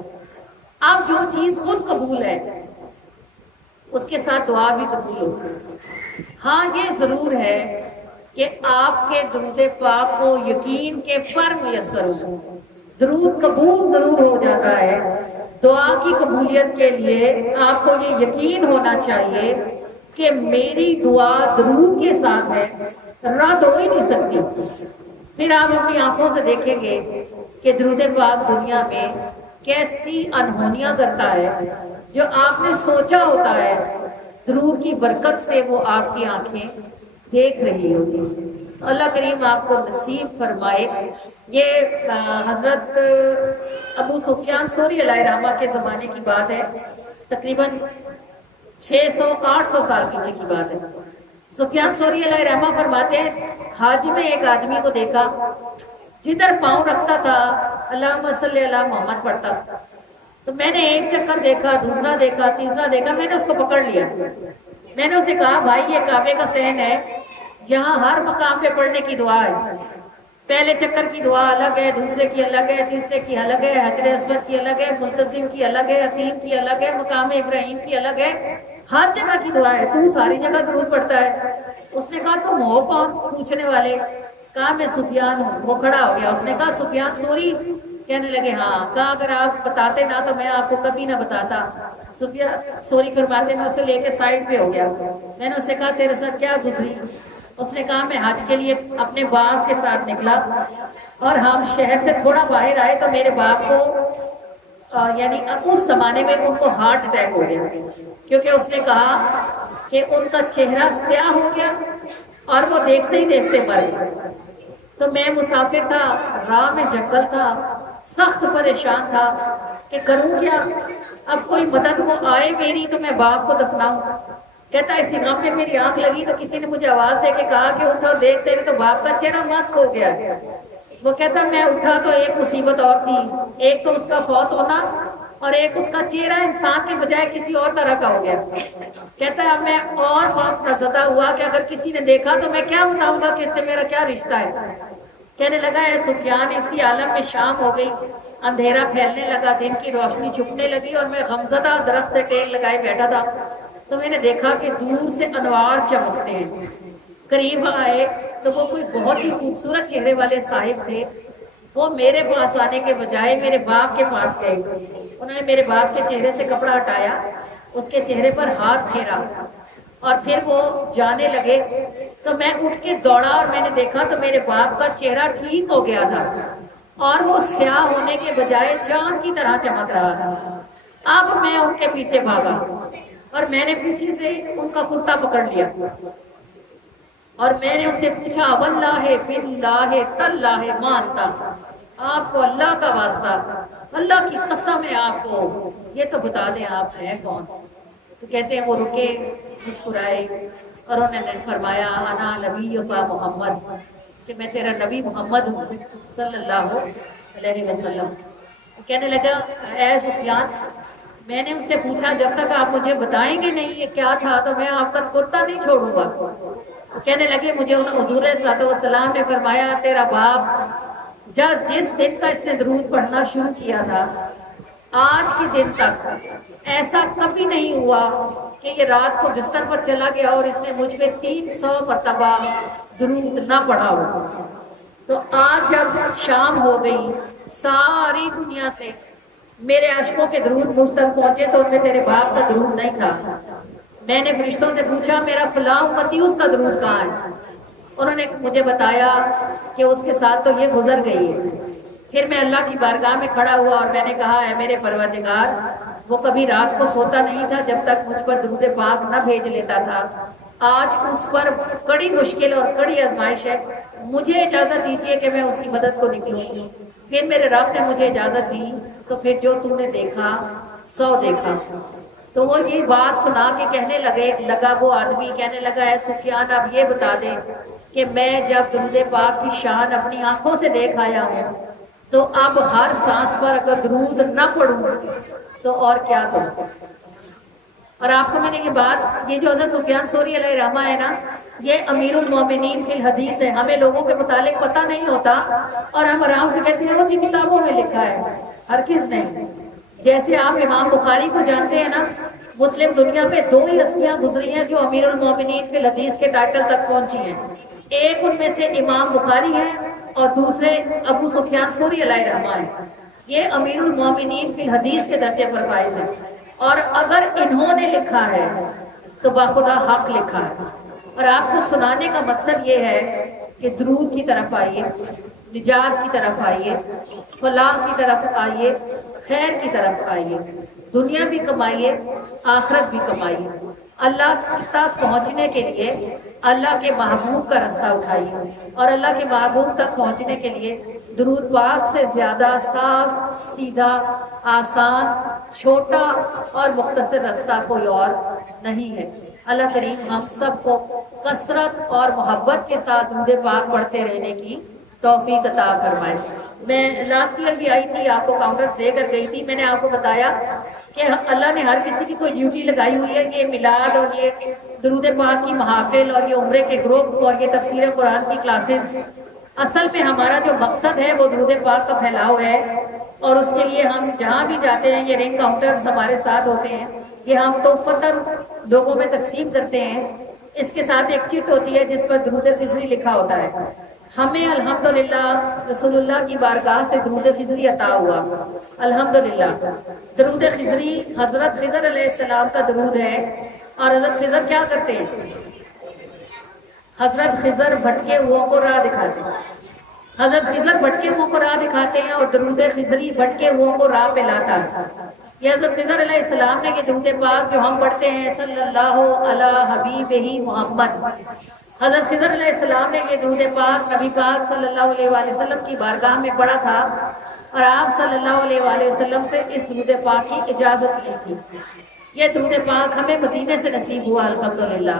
اب جو چیز خود قبول ہے اس کے ساتھ دعا بھی قبول ہوتی ہے۔ ہاں یہ ضرور ہے کہ آپ کے درود پاک کو یقین کے پر میسر ہو، درود قبول ضرور ہو جاتا ہے۔ دعا کی قبولیت کے لیے آپ کو یہ یقین ہونا چاہیے کہ میری دعا درود کے ساتھ ہے، رد ہو ہی نہیں سکتی۔ پھر آپ اپنی آنکھوں سے دیکھیں گے کہ درود پاک دنیا میں کیسی انہونیاں کرتا ہے، جو آپ نے سوچا ہوتا ہے درود کی برکت سے وہ آپ کی آنکھیں دیکھ رہی ہوتی ہیں۔ اللہ کریم آپ کو نصیب فرمائے۔ یہ حضرت ابو سفیان ثوری علیہ رحمہ کے زمانے کی بات ہے، تقریباً 600-800 سال پیچھے کی بات ہے۔ سفیان ثوری علیہ رحمہ فرماتے ہیں حج میں ایک آدمی کو دیکھا، جدھر پاؤں رکھتا تھا اللہم صلی علی محمد پڑھتا تھا۔ تو میں نے ایک چکر دیکھا، دوسرا دیکھا، تیسرا دیکھا، میں نے اس کو پکڑ لیا۔ میں نے اسے کہا بھائی یہ کعبے کا صحن ہے، یہاں ہر مقام پہ پڑھنے کی دعا ہے۔ پہلے چکر کی دعا الگ ہے، دوسرے کی الگ ہے، تیسرے کی الگ ہے، حجر اسود کی الگ ہے، ملتزم کی الگ ہے، عتیم کی الگ ہے، مقام ابراہیم کی الگ ہے، ہر جگہ کی دعا ہے، تو ساری جگہ درود پڑھتا ہے۔ اس نے کہا تم ہو کون پوچھنے والے؟ کہا میں سفیان ہوں۔ وہ کھڑا ہو گیا، اس نے کہا سفیان ثوری؟ کہنے لگے ہاں۔ کہا اگر آپ بتاتے نا تو میں آپ کو کبھی نہ بتاتا۔ سفیان ثوری فرماتے میں اسے لے کے سائڈ پہ ہو گیا۔ میں نے اسے کہا تیرے ساتھ کیا گزری؟ اس نے کہا میں حج کے لیے اپنے باپ کے ساتھ نکلا اور ہم شہر سے تھوڑا باہر آئے تو میرے باپ کو یعنی اس زمانے میں ان کو ہارٹ اٹیک ہو گیا، کیونکہ اس نے کہا کہ ان کا چہرہ سیاہ ہو گیا اور وہ دیکھتے ہی دیکھتے مر گئے۔ تو میں مسافر تھا، راہ میں جنگل تھا، سخت پریشان تھا کہ کروں کیا، اب کوئی مدد کو آئے میری تو میں باپ کو دفناؤں۔ کہتا اسی غم میں میری آنکھ لگی تو کسی نے مجھے آواز دے کے کہا کہ اٹھو، دیکھتے ہوئے تو باپ کا چہرہ مسخ ہو گیا۔ وہ کہتا میں اٹھا تو ایک مصیبت اور تھی، ایک تو اس کا فوت ہونا اور ایک اس کا چہرہ انسان کے بجائے کسی اور طرح کا ہو گیا۔ کہتا ہے اب میں اور خوف زدہ ہوا کہ اگر کسی نے دیکھا تو میں کیا بتاؤں گا کہ اس سے میرا کیا رشتہ ہے۔ کہنے لگا اے سفیان اسی عالم میں شام ہو گئی، اندھیرا پھیلنے لگا، دن کی روشنی چھپنے لگی اور میں غمزدہ درخت سے ٹیک لگائے بیٹھا تھا تو میں نے دیکھا کہ دور سے انوار چمکتے ہیں۔ قریب آئے تو وہ کوئی بہت ہی خوبصورت چہرے والے صاحب تھے۔ وہ میرے پاس آنے کے بجائے میرے باپ کے پاس گئے، انہوں نے میرے باپ کے چہرے سے کپڑا ہٹایا، اس کے چہرے پر ہاتھ پھیرا اور پھر وہ جانے لگے تو میں اٹھ کے دوڑا اور میں نے دیکھا تو میرے باپ کا چہرہ ٹھیک ہو گیا تھا اور وہ سیاہ ہونے کے بجائے چاند کی طرح چمک رہا تھا۔ اب میں ان کے پیچھے بھاگا اور میں نے پیچھے سے ان کا کرتا پکڑ لیا اور میں نے اس سے پوچھا واللہ باللہ تاللہ مانتا، آپ کو اللہ کا واسطہ، اللہ کی قسم ہے آپ کو یہ تو بتا دیں آپ ہیں کون؟ تو کہتے ہیں وہ رکے، مسکرائے اور انہوں نے فرمایا انا نبی کا محمد، کہ میں تیرا نبی محمد ہوں صلی اللہ علیہ وسلم۔ کہنے لگا اے سفیان میں نے ان سے پوچھا جب تک آپ مجھے بتائیں گے نہیں یہ کیا تھا تو میں آپ کا کرتا نہیں چھوڑوں گا۔ کہنے لگے مجھے حضور صلی اللہ علیہ وسلم نے فرمایا تیرا باپ جس دن کا اس نے درود پڑھنا شروع کیا تھا آج کے دن تک ایسا کبھی نہیں ہوا کہ یہ رات کو بستر پر چلا گیا اور اس نے مجھ پہ 300 مرتبہ درود نہ پڑھا ہو۔ تو آج جب شام ہو گئی ساری دنیا سے میرے عشقوں کے درود مجھ تک پہنچے تو ان میں تیرے باپ کا درود نہیں تھا۔ میں نے فرشتوں سے پوچھا میرا فلاں امتی اس کا درود کہاں ہے؟ انہوں نے مجھے بتایا کہ اس کے ساتھ تو یہ گزر گئی ہے۔ پھر میں اللہ کی بارگاہ میں کھڑا ہوا اور میں نے کہا اے میرے پروردگار وہ کبھی رات کو سوتا نہیں تھا جب تک مجھ پر درود پاک نہ بھیج لیتا تھا، آج اس پر کڑی مشکل اور کڑی آزمائش ہے، مجھے اجازت دیجیے کہ میں اس کی مدد کو نکلوں۔ پھر میرے رب نے مجھے اجازت دی تو پھر جو تم نے دیکھا سو دیکھا۔ تو وہ یہ بات سنا کے کہنے لگا وہ آدمی کہنے لگا اے سفیان آپ یہ بتا دیں کہ میں جب درود پاک کی شان اپنی آنکھوں سے دیکھ آیا ہوں تو اب ہر سانس پر اگر درود نہ پڑھوں تو اور کیا کروں؟ اور آپ کو میں نے یہ بات، یہ جو حضرت سفیان ثوری علیہ رحمہ ہے نا یہ امیر المومنین فی الحدیث ہے، ہمیں لوگوں کے متعلق پتہ نہیں ہوتا اور ہم آرام سے کہتے ہیں وہ جی کتابوں میں لکھا ہے، ہرگز نہیں۔ جیسے آپ امام بخاری کو جانتے ہیں نا، مسلم دنیا میں دو ہی ہستیاں گزری ہیں جو امیر المومنین فی الحدیث کے ٹائٹل تک پہنچی ہیں، ایک ان میں سے امام بخاری ہے اور دوسرے ابو سفیان ثوری علیہ رحمہ ہے۔ یہ امیر المومنین فی الحدیث کے درجے پر فائز ہے، اور اگر انہوں نے لکھا ہے تو باخدا حق لکھا ہے۔ اور آپ کو سنانے کا مقصد یہ ہے کہ درود کی طرف آئیے، نجات کی طرف آئیے، فلاح کی طرف آئیے، خیر کی طرف آئیے، دنیا بھی کمائیے، آخرت بھی کمائیے۔ اللہ تک پہنچنے کے لیے اللہ کے محبوب کا رستہ اٹھائیے، اور اللہ کے محبوب تک پہنچنے کے لیے درود پاک سے زیادہ صاف، سیدھا، آسان، چھوٹا اور مختصر رستہ کوئی اور نہیں ہے۔ اللہ کریم ہم سب کو کثرت اور محبت کے ساتھ درود پاک پڑھتے رہنے کی توفیق عطا فرمائے۔ میں لاسٹ ایئر بھی آئی تھی، آپ کو کاؤنٹرز دے کر گئی تھی، میں نے آپ کو بتایا کہ اللہ نے ہر کسی کی کوئی ڈیوٹی لگائی ہوئی ہے کہ یہ میلاد اور یہ درود پاک کی محافل اور یہ عمرے کے گروپ اور یہ تفسیر قرآن کی کلاسز، اصل میں ہمارا جو مقصد ہے وہ درود پاک کا پھیلاؤ ہے، اور اس کے لیے ہم جہاں بھی جاتے ہیں یہ رنگ کاؤنٹرز ہمارے ساتھ ہوتے ہیں، یہ ہم توفتاً لوگوں میں تقسیم کرتے ہیں۔ اس کے ساتھ ایک چٹ ہوتی ہے جس پر درود فضری لکھا ہوتا ہے۔ ہمیں الحمدللہ رسول اللہ کی بارگاہ سے درود فضری عطا ہوا، الحمدللہ۔ درود فضری حضرت خضر علیہ السلام کا درود ہے، اور حضرت خضر کیا کرتے ہیں؟ حضرت خضر بھٹکے ہوئوں کو راہ دکھاتے ہیں، حضرت خضر بھٹکے ہوئوں کو راہ دکھاتے ہیں، اور درود خضری بھٹکے ہوئوں کو راہ پہ لاتا ہے۔ یہ حضرت خضر علیہ السلام نے کہ درود پاک جو ہم پڑھتے ہیں صلی اللہ علی حبیبہ محمد، حضرت خضر علیہ السلام نے یہ درود پاک نبی پاک صلی اللہ علیہ وآلہ وسلم کی بارگاہ میں پڑھا تھا، اور آپ صلی اللہ علیہ وآلہ وسلم سے اس درود پاک کی اجازت لی تھی۔ یہ درود پاک ہمیں مدینے سے نصیب ہوا الحمدللہ،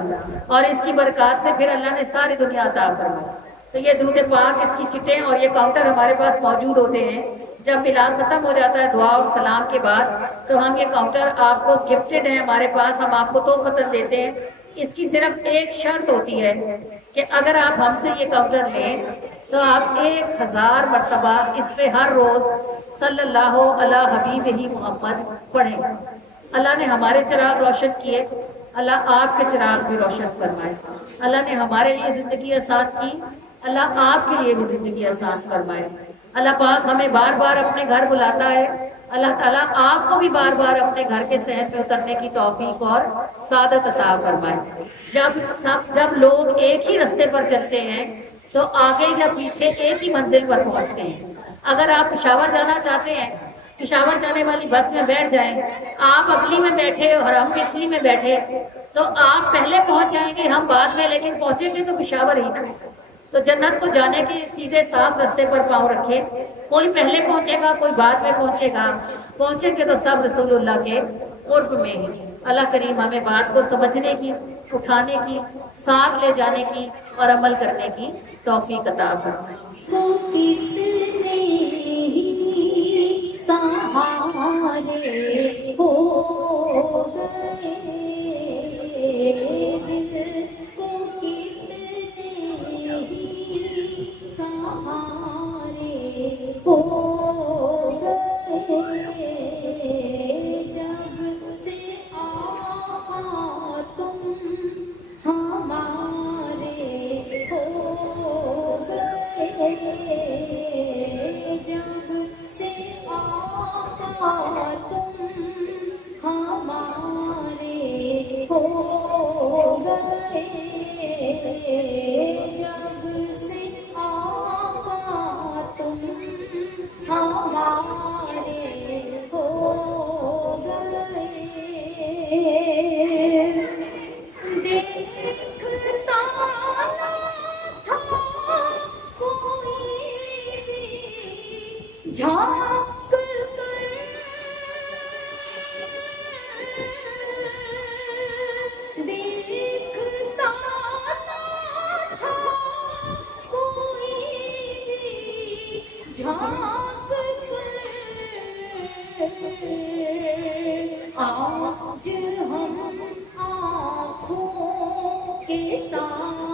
اور اس کی برکات سے پھر اللہ نے ساری دنیا عطا فرمائی۔ تو یہ درود پاک، اس کی چٹیں اور یہ کاؤنٹر ہمارے پاس موجود ہوتے ہیں۔ جب میلاد ختم ہو جاتا ہے دعا اور سلام کے بعد، تو ہم یہ کاؤنٹر آپ کو گفٹڈ ہے ہمارے پاس، ہم آپ کو تحفتاً دیتے ہیں۔ اس کی صرف ایک شرط ہوتی ہے کہ اگر آپ ہم سے یہ کاؤنٹر لیں تو آپ 1000 مرتبہ اس پہ ہر روز صلی اللہ علی حبیبہ محمد پڑھیں۔ اللہ نے ہمارے چراغ روشن کیے، اللہ آپ کے چراغ بھی روشن فرمائے۔ اللہ نے ہمارے لیے زندگی آسان کی، اللہ آپ کے لیے بھی زندگی آسان فرمائے۔ اللہ پاک ہمیں بار بار اپنے گھر بلاتا ہے، اللہ تعالیٰ آپ کو بھی بار بار اپنے گھر کے صحن میں اترنے کی توفیق اور سعادت عطا فرمائے۔ جب لوگ ایک ہی رستے پر چلتے ہیں تو آگے یا پیچھے ایک ہی منزل پر پہنچتے ہیں۔ اگر آپ پشاور جانا چاہتے ہیں، پشاور جانے والی بس میں بیٹھ جائیں، آپ اگلی میں بیٹھے اور ہم پچھلی میں بیٹھے تو آپ پہلے پہنچ جائیں گے، ہم بعد میں، لیکن پہنچیں گے تو پشاور ہی نا۔ تو جنت کو جانے کے سیدھے صاف رستے پر پاؤں رکھے، کوئی پہلے پہنچے گا کوئی بعد میں پہنچے گا، پہنچیں گے تو سب رسول اللہ کے قرب میں ہی۔ اللہ کریم ہمیں بات کو سمجھنے کی، اٹھانے کی، ساتھ لے جانے کی اور عمل کرنے کی توفیق عطا فرمائے۔ سہارے ہو گئے دل کو کتنے ہی سہارے ہو گئے، جب سے آقا تم ہمارے ہو گئے، جب سے آقا تم ہمارے ہو گئے، جب سے آقا تم ہمارے ہو گئے، دیکھتا نہ تھا کوئی بھی جھانک کر، دیکھتا نہ تھا کوئی بھی جھانک کر، آج ہم آنکھوں کے تارے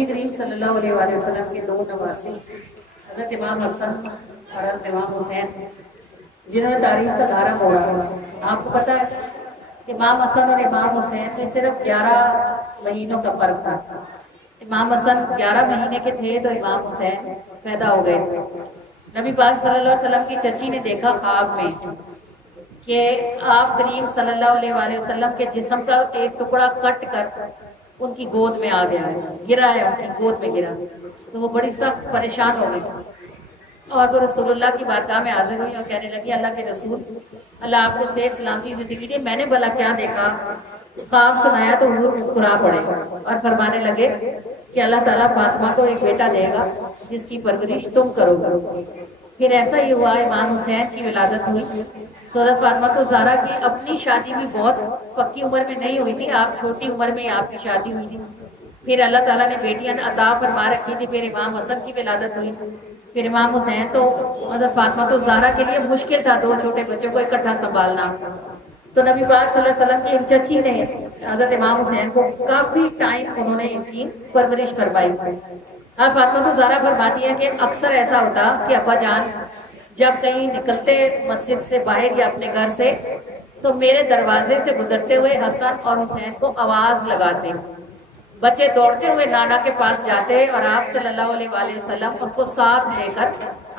نبی کریم صلی اللہ علیہ وآلہ وسلم کے 2 نواسے حضرت امام حسن اور حضرت امام حسین جنہوں نے تاریخ کا دھارا موڑا. آپ کو پتا ہے امام حسن اور امام حسین میں صرف 11 مہینوں کا فرق تھا. امام حسن 11 مہینے کے تھے تو امام حسین پیدا ہو گئے. نبی پاک صلی اللہ علیہ وسلم کی چچی نے دیکھا خواب میں کہ آپ کریم صلی اللہ علیہ وآلہ وسلم کے جسم کا ایک ٹکڑا کٹ کر ان کی گود میں آ گیا ہے، گرا ہے، ان کی گود میں گرا. تو وہ بڑی سخت پریشان ہو گئی اور وہ رسول اللہ کی بارگاہ میں حاضر ہوئی اور کہنے لگی اللہ کے رسول، اللہ آپ کو صحت سلامتی زندگی دے. میں نے بھلا کیا دیکھا؟ خواب سنایا تو حضور مسکرا پڑے اور فرمانے لگے کہ اللہ تعالیٰ فاطمہ کو ایک بیٹا دے گا جس کی پرورش تم کرو گے. پھر ایسا ہی ہوا، امام حسین کی ولادت ہوئی. تو حضرت فاطمہ تو زہرا کی اپنی شادی بھی بہت پکی عمر میں نہیں ہوئی تھی، آپ چھوٹی عمر میں آپ کی شادی ہوئی تھی. پھر اللہ تعالیٰ نے بیٹیاں عطا فرما رکھی تھی. پھر امام حسن کی ولادت ہوئی. پھر امام حسین تو حضرت فاطمہ تو زہرا کے لیے مشکل تھا 2 چھوٹے بچوں کو اکٹھا سنبھالنا. تو نبی پاک صلی اللہ علیہ وسلم کی ان چچی نے حضرت امام حسین کو کافی ٹائم انہوں نے ان کی پرورش فرمائی. اب فاطمہ تو زہرا فرماتی ہے کہ اکثر ایسا ہوتا کہ ابا جان جب کہیں نکلتے مسجد سے باہر یا اپنے گھر سے تو میرے دروازے سے گزرتے ہوئے حسن اور حسین کو آواز لگاتے. بچے دوڑتے ہوئے نانا کے پاس جاتے اور آپ صلی اللہ علیہ وآلہ وسلم ان کو ساتھ لے کر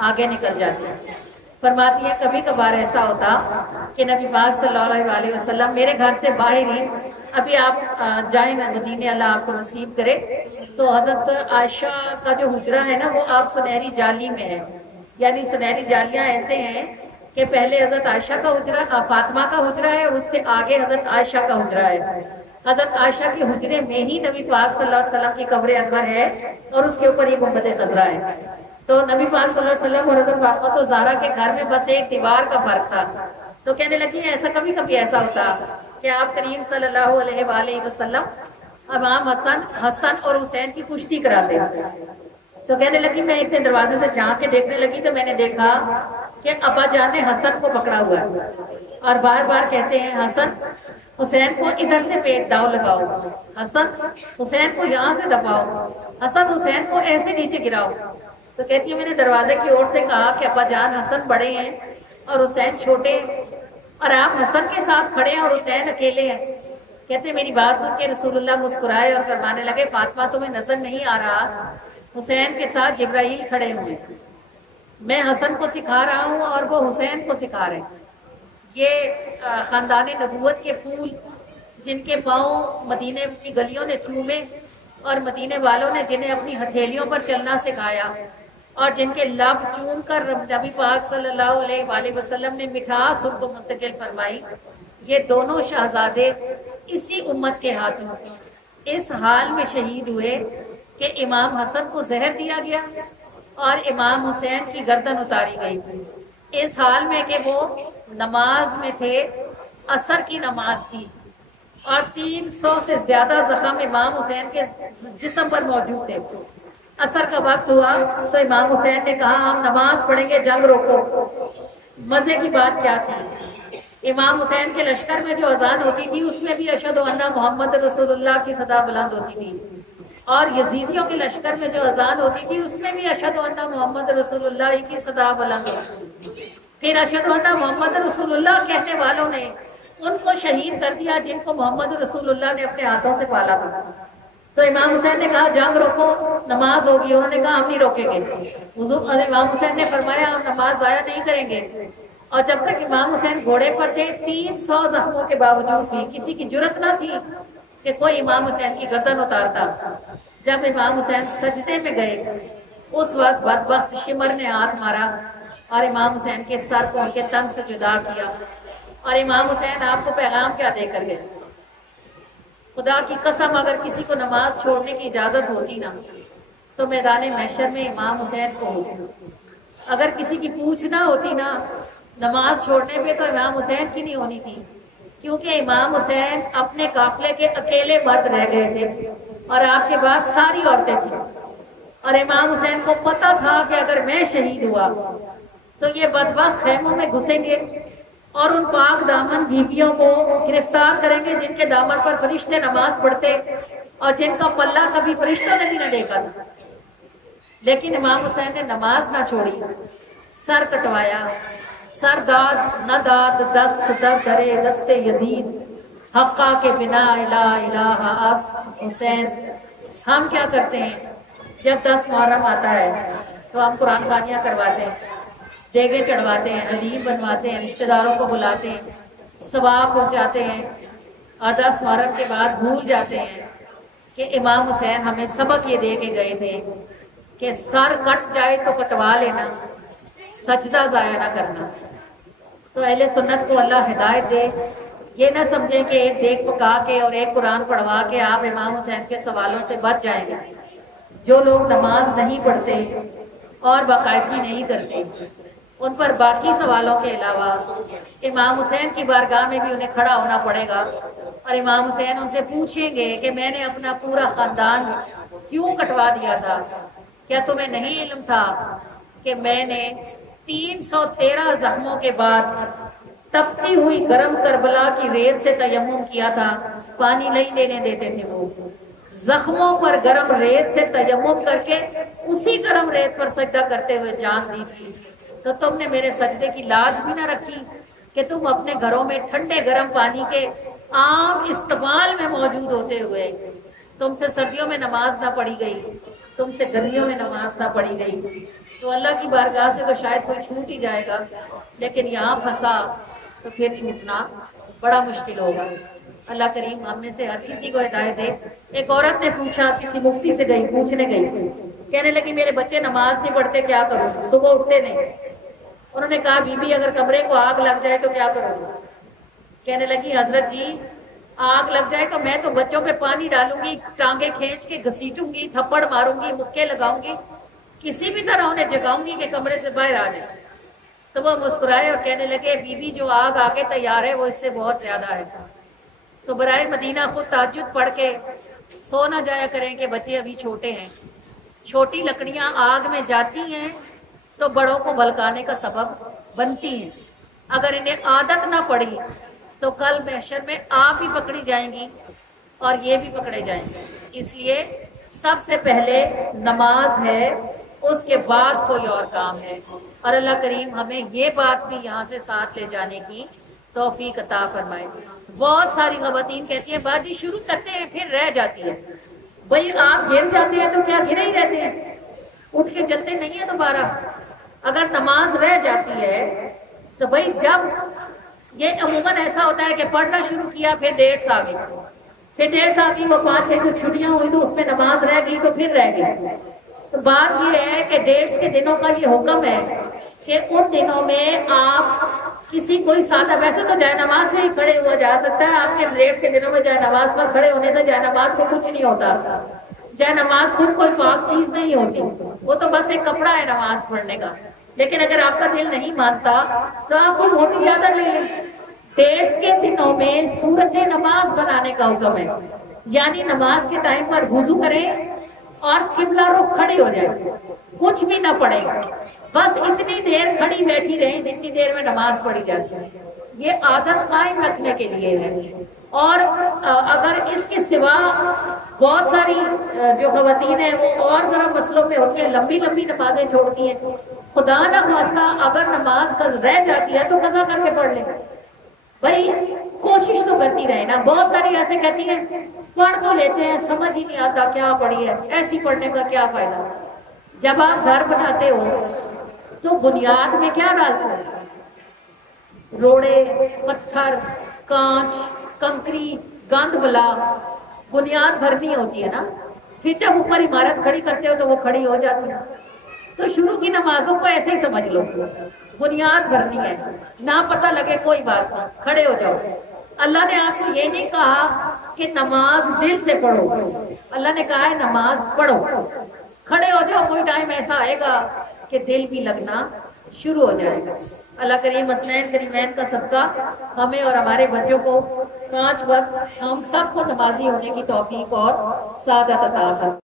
آگے نکل جاتے. فرماتی ہے کبھی کبھار ایسا ہوتا کہ نبی پاک صلی اللہ علیہ وآلہ وسلم میرے گھر سے باہر ہی، ابھی آپ جائیں مدینے، اللہ آپ کو نصیب کرے، تو حضرت عائشہ کا جو حجرہ ہے نا وہ آپ سنہری جالی میں ہے. یعنی سنہری جالیاں ایسے ہیں کہ پہلے حضرت عائشہ کا حجرہ، فاطمہ کا حجرہ ہے اور اس سے آگے حضرت عائشہ کا حجرہ ہے. حضرت عائشہ کے حجرے میں ہی نبی پاک صلی اللہ علیہ وسلم کی قبر انور ہے اور اس کے اوپر یہ گنبد خضرا ہے. تو نبی پاک صلی اللہ علیہ وسلم اور حضرت فاطمہ تو زہرا کے گھر میں بس ایک دیوار کا فرق تھا. تو کہنے لگی ایسا کبھی کبھی ایسا ہوتا کہ آپ کریم صلی اللہ علیہ وآلہ وسلم امام حسن اور حسین کی کشتی کراتے. تو کہنے لگی میں ایک دن دروازے سے جھانک کے دیکھنے لگی تو میں نے دیکھا کہ ابا جان نے حسن کو پکڑا ہوا ہے اور بار بار کہتے ہیں حسن حسین کو ادھر سے پیٹ داؤ لگاؤ، حسن حسین کو یہاں سے دباؤ، حسن حسین کو ایسے نیچے گراؤ. تو کہتی ہے میں نے دروازے کی اور سے کہا کہ ابا جان حسن بڑے ہیں اور حسین چھوٹے اور آپ حسن کے ساتھ کھڑے ہیں اور حسین اکیلے ہیں. کہتے میری بات سن کے رسول اللہ مسکرائے اور فرمانے لگے فاطمہ تمہیں نظر نہیں آ رہا حسین کے ساتھ جبرائیل کھڑے ہوئے، میں حسن کو سکھا رہا ہوں اور وہ حسین کو سکھا رہے ہیں. یہ خاندان نبوت کے پھول جن کے پاؤں مدینے کی گلیوں نے چومے اور مدینے والوں نے جنہیں اپنی ہتھیلیوں پر چلنا سکھایا اور جن کے لب چوم کر نبی پاک صلی اللہ علیہ وآلہ وسلم نے مٹھاس ان کو منتقل فرمائی، یہ دونوں شہزادے اسی امت کے ہاتھوں اس حال میں شہید ہوئے کہ امام حسن کو زہر دیا گیا اور امام حسین کی گردن اتاری گئی. اس حال میں کہ وہ نماز میں تھے، عصر کی نماز تھی اور 300 سے زیادہ زخم امام حسین کے جسم پر موجود تھے. عصر کا وقت ہوا تو امام حسین نے کہا ہم نماز پڑھیں گے، جنگ روکو. مزے کی بات کیا تھی، امام حسین کے لشکر میں جو اذان ہوتی تھی اس میں بھی اشہد ان محمد رسول اللہ کی صدا بلند ہوتی تھی اور یزیدیوں کے لشکر میں جو اذان ہوتی تھی اس میں بھی اشہد ان محمد رسول اللہ کی صدا بلند ہوتی تھی. پھر اشہد ان محمد رسول اللہ کہنے والوں نے ان کو شہید کر دیا جن کو محمد رسول اللہ نے اپنے ہاتھوں سے پالا تھا. تو امام حسین نے کہا جنگ روکو، نماز ہوگی. انہوں نے کہا ہم نہیں روکیں گے. حضور امام حسین نے فرمایا ہم نماز ضائع نہیں کریں گے. اور جب تک امام حسین گھوڑے پر تھے 300 زخموں کے باوجود بھی کسی کی جرت نہ تھی کہ کوئی امام حسین کی گردن اتارتا. جب امام حسین سجدے میں گئے اس وقت بدبخت شمر نے ہاتھ مارا اور امام حسین کے سر کو ان کے تن سے جدا کیا. اور امام حسین آپ کو پیغام کیا دے کر گئے؟ خدا کی قسم اگر کسی کو نماز چھوڑنے کی اجازت ہوتی نا تو میدان محشر میں امام حسین کو ہوتی. اگر کسی کی پوچھ نہ ہوتی نا نماز چھوڑنے پہ تو امام حسین کی نہیں ہونی تھی، کیونکہ امام حسین اپنے قافلے کے اکیلے مرد رہ گئے تھے اور آپ کے بعد ساری عورتیں تھیں. اور امام حسین کو پتا تھا کہ اگر میں شہید ہوا تو یہ بدبخت خیموں میں گھسیں گے اور ان پاک دامن بیویوں کو گرفتار کریں گے جن کے دامن پر فرشتے نماز پڑھتے اور جن کا پلہ کبھی فرشتوں نے بھی نہ دیکھا تھا، لیکن امام حسین نے نماز نہ چھوڑی، سر کٹوایا، سر داد نہ داد دست در درے دست یزید حقا کے بنا الہ الہ اس حسین۔ ہم کیا کرتے ہیں جب 10 محرم آتا ہے تو ہم قرآن خوانیاں کرواتے ہیں، دیگے چڑھواتے ہیں، حلیم بنواتے ہیں، رشتہ داروں کو بلاتے ہیں، ثواب پہنچاتے ہیں، اور 10 محرم کے بعد بھول جاتے ہیں کہ امام حسین ہمیں سبق یہ دے کے گئے تھے کہ سر کٹ جائے تو کٹوا لینا، سجدہ ضائع نہ کرنا۔ تو اہل سنت کو اللہ ہدایت دے، یہ نہ سمجھیں کہ ایک دیگ پکا کے اور ایک قرآن پڑھوا کے آپ امام حسین کے سوالوں سے بچ جائیں گے۔ جو لوگ نماز نہیں پڑھتے اور باقاعدگی نہیں کرتے، ان پر باقی سوالوں کے علاوہ امام حسین کی بارگاہ میں بھی انہیں کھڑا ہونا پڑے گا، اور امام حسین ان سے پوچھیں گے کہ میں نے اپنا پورا خاندان کیوں کٹوا دیا تھا؟ کیا تمہیں نہیں علم تھا کہ میں نے 313 زخموں کے بعد تپتی ہوئی گرم کربلا کی ریت سے تیمم کیا تھا؟ پانی نہیں لینے دیتے تھے وہ، زخموں پر گرم ریت سے تیمم کر کے اسی گرم ریت پر سجدہ کرتے ہوئے جان دی تھی۔ تو تم نے میرے سجدے کی لاج بھی نہ رکھی کہ تم اپنے گھروں میں ٹھنڈے گرم پانی کے عام استعمال میں موجود ہوتے ہوئے تم سے سردیوں میں نماز نہ پڑھی گئی، تم سے گرمیوں میں نماز نہ پڑھی گئی۔ تو اللہ کی بارگاہ سے تو شاید کوئی چھوٹ ہی جائے گا، لیکن یہاں پھنسا تو پھر چھوٹنا بڑا مشکل ہوگا۔ اللہ کریم ہم میں سے ہر کسی کو ہدایت دے۔ ایک عورت نے پوچھا، کسی مفتی سے گئی، پوچھنے گئی، کہنے لگی میرے بچے نماز نہیں پڑھتے، کیا کروں؟ صبح اٹھتے نہیں۔ انہوں نے کہا بی بی اگر کمرے کو آگ لگ جائے تو کیا کروں؟ کہنے لگی حضرت جی آگ لگ جائے تو میں تو بچوں پہ پانی ڈالوں گی، ٹانگیں کھینچ کے گھسیٹوں گی، تھپڑ ماروں گی، مکے لگاؤں گی، کسی بھی طرح انہیں جگاؤں گی کہ کمرے سے باہر آ جائے۔ تو وہ مسکرائے اور کہنے لگے بی بی جو آگ آگے تیار ہے وہ اس سے بہت زیادہ ہے۔ تو برائے مدینہ خود تہجد پڑھ کے سو نہ جایا کریں کہ بچے ابھی چھوٹے ہیں۔ چھوٹی لکڑیاں آگ میں جاتی ہیں تو بڑوں کو بھلکانے کا سبب بنتی ہیں، اگر انہیں عادت نہ پڑی تو کل محشر میں آپ ہی پکڑی جائیں گی اور یہ بھی پکڑے جائیں گے۔ اس لیے سب سے پہلے نماز ہے، اس کے بعد کوئی اور کام ہے، اور اللہ کریم ہمیں یہ بات بھی یہاں سے ساتھ لے جانے کی توفیق عطا فرمائے۔ بہت ساری خواتین کہتی ہیں باجی شروع کرتے ہیں پھر رہ جاتی ہے۔ بھئی آپ گر جاتے ہیں تو کیا گرے ہی رہتے ہیں، اٹھ کے چلتے نہیں ہیں دوبارہ؟ اگر نماز رہ جاتی ہے تو بھئی جب یہ عموماً ایسا ہوتا ہے کہ پڑھنا شروع کیا پھر ڈیٹس آ گئی، پھر ڈیٹس آ گئی، وہ 5-6 جو چھٹیاں ہوئی تو اس میں نماز رہ گئی تو پھر رہ گئی۔ تو بات یہ ہے کہ ڈیٹس کے دنوں کا یہ حکم ہے کہ ان دنوں میں آپ کسی کوئی سادہ، ویسے تو جائے نماز میں ہی کھڑے ہوا جا سکتا ہے، آپ کے ڈیٹس کے دنوں میں جائے نماز پر کھڑے ہونے سے جائے نماز کو کچھ نہیں ہوتا۔ جائے نماز خود کوئی پاک چیز نہیں ہوتی، وہ تو بس ایک کپڑا ہے نماز پڑھنے کا۔ لیکن اگر آپ کا دل نہیں مانتا تو آپ کو موٹی چادر لے لیں۔ ڈیٹس کے دنوں میں صورت نماز بنانے کا حکم ہے، یعنی نماز کے ٹائم پر وضو کریں اور قبلہ رخ کھڑے ہو جائے، کچھ بھی نہ پڑھے، بس اتنی دیر کھڑی بیٹھی رہیں جتنی دیر میں نماز پڑھی جاتی ہے۔ یہ عادت قائم رکھنے کے لیے ہے۔ اور اگر اس کے سوا بہت ساری جو خواتین ہیں وہ اور ذرا مسئلوں میں ہوتی ہیں، لمبی لمبی نمازیں چھوڑتی ہیں، خدا نہ خواستہ اگر نماز رہ جاتی ہے تو قضا کر کے پڑھ لیں۔ بھائی کوشش تو کرتی رہے نا۔ بہت ساری ایسے کہتی ہیں پڑھ تو لیتے ہیں سمجھ ہی نہیں آتا کیا پڑھی ہے، ایسی پڑھنے کا کیا فائدہ؟ جب آپ گھر بناتے ہو تو بنیاد میں کیا ڈالتے ہیں؟ روڑے، پتھر، کانچ، کنکری، گند بلا، بنیاد بھرنی ہوتی ہے نا۔ پھر جب اوپر عمارت کھڑی کرتے ہو تو وہ کھڑی ہو جاتی ہے۔ تو شروع کی نمازوں کو ایسے ہی سمجھ لو، بنیاد بھرنی ہے، نہ پتہ لگے کوئی بات نہیں، کھڑے ہو جاؤ۔ اللہ نے آپ کو یہ نہیں کہا کہ نماز دل سے پڑھو، اللہ نے کہا ہے نماز پڑھو، کھڑے ہو جاؤ۔ کوئی ٹائم ایسا آئے گا کہ دل بھی لگنا شروع ہو جائے گا۔ اللہ کریم حسنین کریمین کا صدقہ ہمیں اور ہمارے بچوں کو 5 وقت ہم سب کو نمازی ہونے کی توفیق اور سعادت عطا فرمائے۔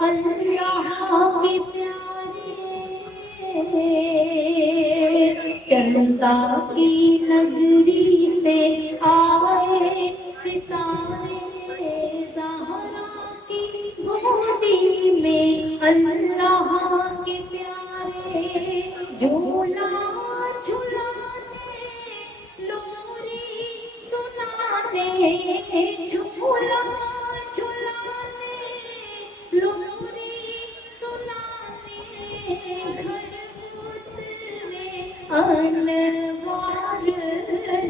اللہ کے پیارے سے آئے ستارے زہرا کی گودی میں اللہ کے پیارے جھولا جھلانے لوری سنانے جھولا جھلانے لوری سنانے گھر اترے انوار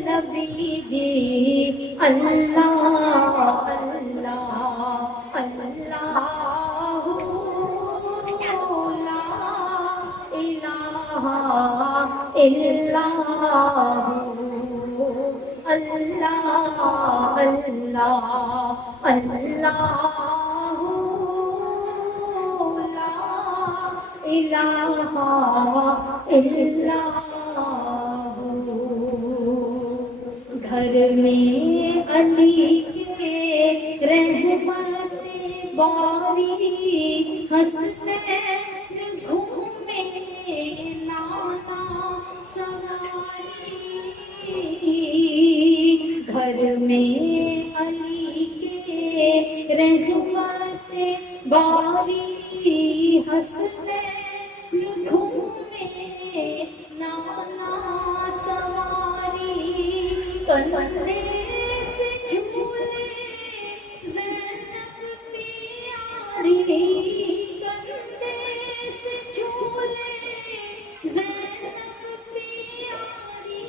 نبی جی اللہ اللہ اللہ اللہ اللہ اللہ لا الہ الا گھر میں علی کے رحمت باری حسنین گھومے نانا سواری گھر میں علی کے رحمت باری حسنین گھومے نانا سواری کندھے سے جھولے زینب پیاری کندھے سے جھولے زینب پیاری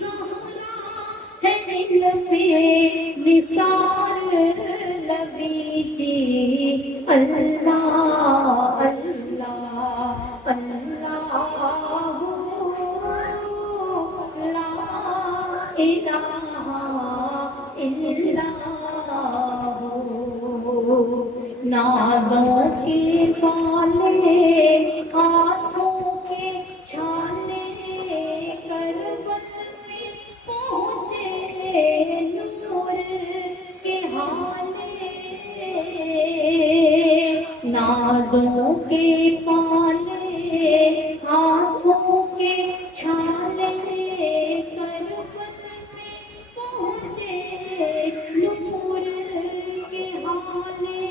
زہرا ہے علم نثار نبی جی اللہ اللہ اللہ لا الہ الا نازوں کے پالے ہاتھوں کے چھالے کربل میں پہنچے نور کے حالے نازوں کے پالے ہاتھوں کے چھالے کربل میں پہنچے نور کے حالے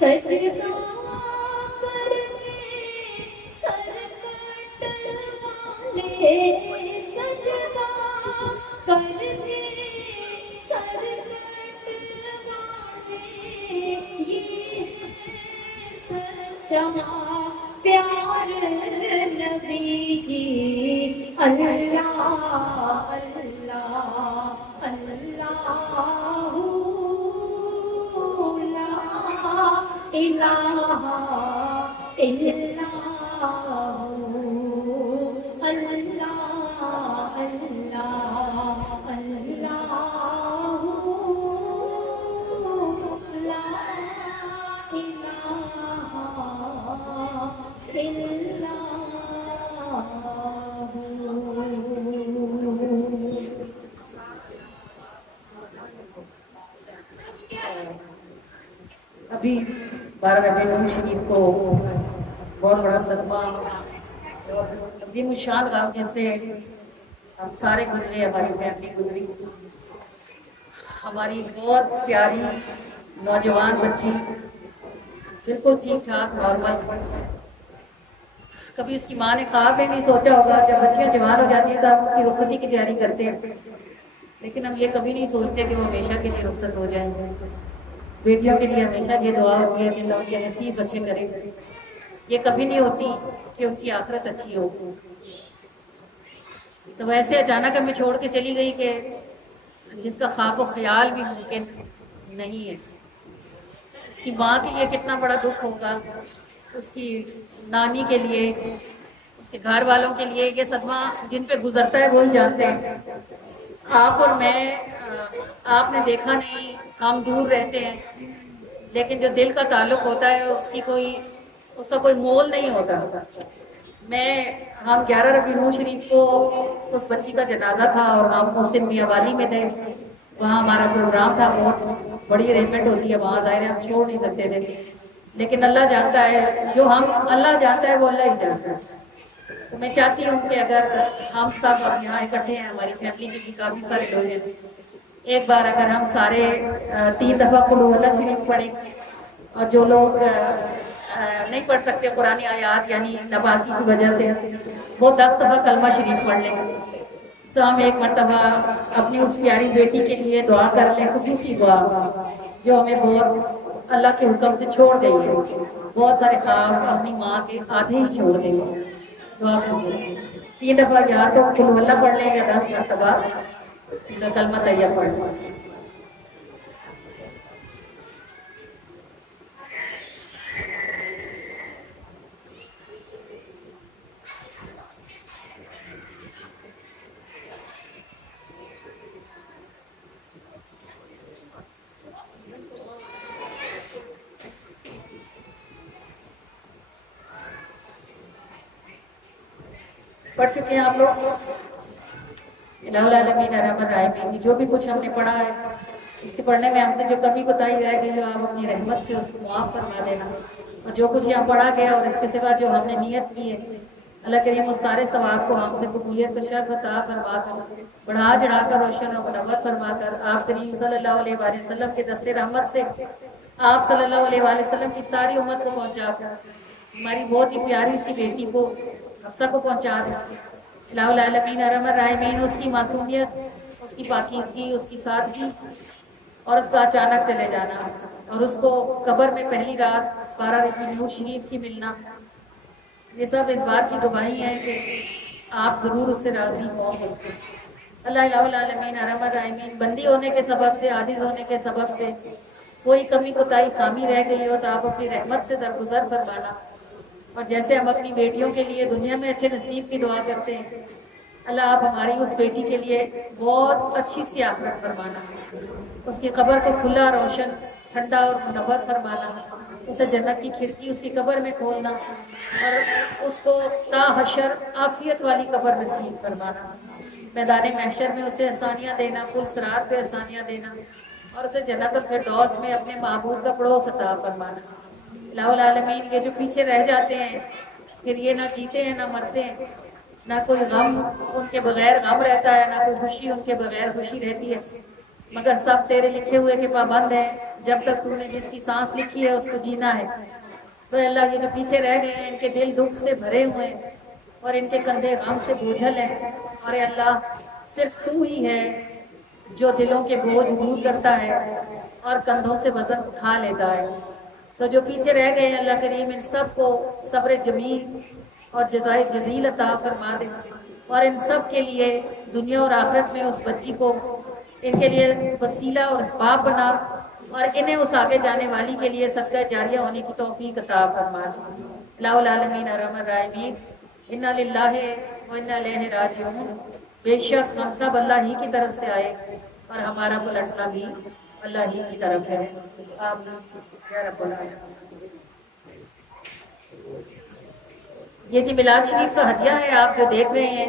سجدہ کرنے سر کٹوالے سجدہ کرنے سر کٹوالے یہ سچا پیار نبی جی اللہ اللہ اللہ لا الہ الا اللہ اللہ اللہ لا الہ الا ابھی 12 ربیع الاول شریف کو بہت بڑا صدمہ عظیم الشان غم جیسے ہم سارے گزرے ہماری فیملی گزری ہماری بہت پیاری نوجوان بچی بالکل ٹھیک ٹھاک نارمل کبھی اس کی ماں نے خواب میں نہیں سوچا ہوگا جب بچیاں جوان ہو جاتی ہیں تو آپ اس کی رخصتی کی تیاری کرتے ہیں لیکن ہم یہ کبھی نہیں سوچتے کہ وہ ہمیشہ کے لیے رخصت ہو جائیں گے بیٹیوں کے لیے ہمیشہ یہ دعا ہوتی ہے کہ اللہ ان کے نصیب اچھے کرے یہ کبھی نہیں ہوتی کہ ان کی آخرت اچھی ہو تو ویسے اچانک ہمیں چھوڑ کے چلی گئی کہ جس کا خواب و خیال بھی ممکن نہیں ہے اس کی ماں کے لیے کتنا بڑا دکھ ہوگا اس کی نانی کے لیے اس کے گھر والوں کے لیے یہ صدمہ جن پہ گزرتا ہے وہی جانتے ہیں آپ اور میں آپ نے دیکھا نہیں ہم دور رہتے ہیں لیکن جو دل کا تعلق ہوتا ہے اس کا کوئی مول نہیں ہوتا ہم 11 ربیع الاول شریف کو اس بچی کا جنازہ تھا اور ہم اس دن میاں والی میں تھے وہاں ہمارا پروگرام تھا بہت بڑی ارینجمنٹ ہوتی ہے وہاں ظاہر ہے ہم چھوڑ نہیں سکتے تھے لیکن اللہ جانتا ہے جو اللہ جانتا ہے وہ اللہ ہی جانتا ہے تو میں چاہتی ہوں کہ اگر ہم سب اب یہاں اکٹھے ہیں، ہماری فیملی کے بھی کافی سارے لوگ ہیں، ایک بار اگر ہم سارے 3 دفعہ قل هو اللہ شریف پڑھیں، اور جو لوگ نہیں پڑھ سکتے قرآن آیات یعنی نباکی کی وجہ سے، وہ 10 دفعہ کلمہ شریف پڑھ لیں، تو ہم ایک مرتبہ اپنی اس پیاری بیٹی کے لیے دعا کر لیں، خصوصی دعا جو ہمیں بہت اللہ کے حکم سے چھوڑ گئی ہے، بہت سارے خواب اپنی ماں کے آدھے ہی چھوڑ گئی ہے۔ دعا کیجیے 3 دفعہ یا تو قل هو اللہ پڑھ لیں یا 10 مرتبہ کلمہ طیبہ پڑھ لیں۔ پڑھ چکے ہیں آپ لوگ؟ الہ العالمین ارحم الراحمین، جو بھی کچھ ہم نے پڑھا ہے اس کے پڑھنے میں ہم سے جو کمی کوتاہی رہ گئی ہے آپ اپنی رحمت سے اس کو معاف فرما دینا، اور جو کچھ یہاں پڑھا گیا اور اس کے سوا جو ہم نے نیت کی ہے اللہ کریم اس سارے ثواب کو ہم سے قبولیت کا شرف عطا فرما کر بڑھا چڑھا کر روشن اور منور فرما کر آپ کریم صلی اللہ علیہ وآلہ وسلم کے دست رحمت سے آپ صلی اللہ علیہ وآلہ وسلم کی ساری امت کو پہنچا کر ہماری بہت ہی پیاری سی بیٹی کو حفصہ کو پہنچا دیں۔ الہ العالمین ارحم الراحمین اس کی معصومیت، اس کی پاکیزگی، اس کی سادگی اور اس کا اچانک چلے جانا، اور اس کو قبر میں پہلی رات 12 رکعت نور شریف کی ملنا، یہ سب اس بات کی گواہی ہے کہ آپ ضرور اس سے راضی ہوں گے۔ اللہ الہ العالمین ارحم الراحمین بندی ہونے کے سبب سے، عاجز ہونے کے سبب سے کوئی کمی کوتاہی خامی رہ گئی ہو تو آپ اپنی رحمت سے درگزر فرمانا، اور جیسے ہم اپنی بیٹیوں کے لیے دنیا میں اچھے نصیب کی دعا کرتے ہیں، اللہ آپ ہماری اس بیٹی کے لیے بہت اچھی سی آخرت فرمانا، اس کی قبر کو کھلا، روشن، ٹھنڈا اور منور فرمانا، اسے جنت کی کھڑکی اس کی قبر میں کھولنا، اور اس کو تا حشر عافیت والی قبر نصیب فرمانا، میدان محشر میں اسے آسانیاں دینا، پل صراط پہ آسانیاں دینا، اور اسے جنت الفردوس میں اپنے معبود کا پڑوس عطا فرمانا۔ الہ العالمین یہ جو پیچھے رہ جاتے ہیں پھر یہ نہ جیتے ہیں نہ مرتے ہیں، نہ کوئی غم ان کے بغیر غم رہتا ہے، نہ کوئی خوشی ان کے بغیر خوشی رہتی ہے، مگر سب تیرے لکھے ہوئے کے پابند ہیں، جب تک تو نے جس کی سانس لکھی ہے اس کو جینا ہے۔ تو اللہ یہ جو پیچھے رہ گئے ہیں ان کے دل دکھ سے بھرے ہوئے ہیں اور ان کے کندھے غم سے بوجھل ہیں، اور اے اللہ صرف تو ہی ہے جو دلوں کے بوجھ دور کرتا ہے اور کندھوں سے وزن اٹھا لیتا ہے۔ تو جو پیچھے رہ گئے ہیں اللہ کریم ان سب کو صبر جمیل اور جزائے جزیل عطا فرما دے، اور ان سب کے لیے دنیا اور آخرت میں اس بچی کو ان کے لیے وسیلہ اور اسباب بنا، اور انہیں اس آگے جانے والی کے لیے صدقہ جاریہ ہونے کی توفیق عطا فرما دے۔ الہ العالمین ارحم الراحمین انا للہ و انا الیہ راجعون، بے شک ہم سب اللہ ہی کی طرف سے آئے اور ہمارا پلٹنا بھی اللہ ہی کی طرف ہے۔ آمین یا رب العالمین۔ یہ جی میلاد شریف کا ہدیہ ہے، آپ جو دیکھ رہے ہیں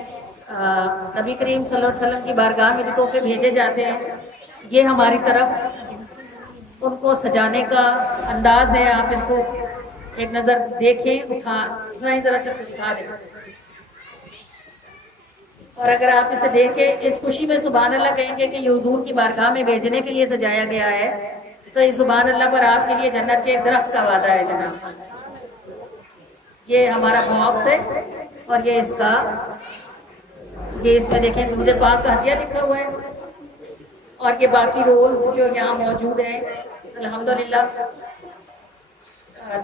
نبی کریم صلی اللہ علیہ وسلم کی بارگاہ میں جو تحفے بھیجے جاتے ہیں، یہ ہماری طرف ان کو سجانے کا انداز ہے۔ آپ اس کو ایک نظر دیکھیں، اٹھائیں ذرا سے اٹھا دیں، اور اگر آپ اسے دیکھ کے اس خوشی میں سبحان اللہ کہیں گے کہ یہ حضور کی بارگاہ میں بھیجنے کے لیے سجایا گیا ہے، تو اس سبحان اللہ پر آپ کے لیے جنت کے ایک درخت کا وعدہ ہے جناب۔ یہ ہمارا باکس ہے اور یہ اس میں دیکھیں درود پاک کا ہدیہ لکھا ہوا ہے، اور یہ باقی روز جو یہاں موجود ہیں الحمدللہ۔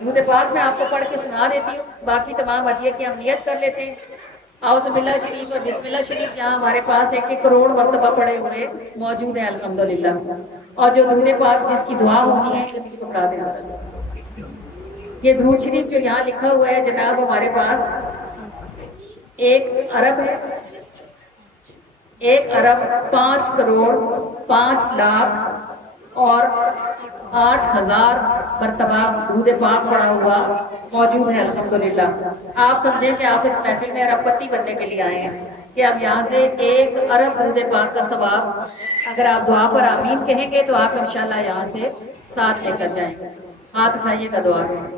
درود پاک میں آپ کو پڑھ کے سنا دیتی ہوں، باقی تمام ہدیے کی ہم نیت کر لیتے ہیں۔ اعوذ باللہ شریف اور بسم اللہ شریف یہاں ہمارے پاس 1 کروڑ مرتبہ پڑے ہوئے موجود ہیں الحمدللہ، اور جو درود پاک جس کی دعا ہونی ہے یہ مجھ کو پڑھا دینا۔ یہ درود شریف جو یہاں لکھا ہوا ہے جناب ہمارے پاس 1 ارب ہے، 1 ارب 5 کروڑ 5 لاکھ اور 8,000 مرتبہ درود پاک پڑھا ہوا موجود ہے الحمدللہ۔ آپ سمجھیں کہ آپ اس محفل میں ارب پتی بننے کے لیے آئے ہیں کہ اب یہاں سے 1 ارب درود پاک کا ثواب اگر آپ دعا پر آمین کہیں گے تو آپ انشاءاللہ یہاں سے ساتھ لے کر جائیں گے۔ ہاتھ اٹھائیے گا دعا کریں۔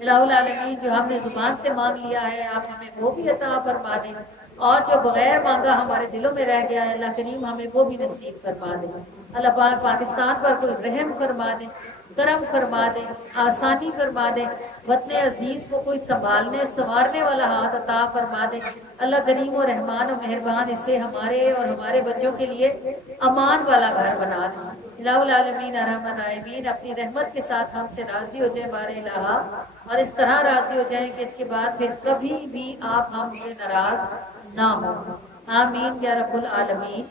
الہ العالمین جو ہم نے زبان سے مانگ لیا ہے آپ ہمیں وہ بھی عطا فرما دیں، اور جو بغیر مانگا ہمارے دلوں میں رہ گیا ہے اللہ کریم ہمیں وہ بھی نصیب فرما دیں۔ اللہ پاک پاکستان پر کوئی رحم فرما دیں، کرم فرما دیں، آسانی فرما دیں، وطن عزیز کو کوئی سنبھالنے سنوارنے والا ہاتھ عطا فرما دیں۔ اللہ کریم و رحمان و مہربان اسے ہمارے اور ہمارے بچوں کے لیے امان والا گھر بنا دیں۔ الہ العالمین ارحم الراحمین اپنی رحمت کے ساتھ ہم سے راضی ہو جائیں بارے الہ، اور اس طرح راضی ہو جائیں کہ اس کے بعد پھر کبھی بھی آپ ہم سے ناراض نہ ہو۔ آمین یا رب العالمین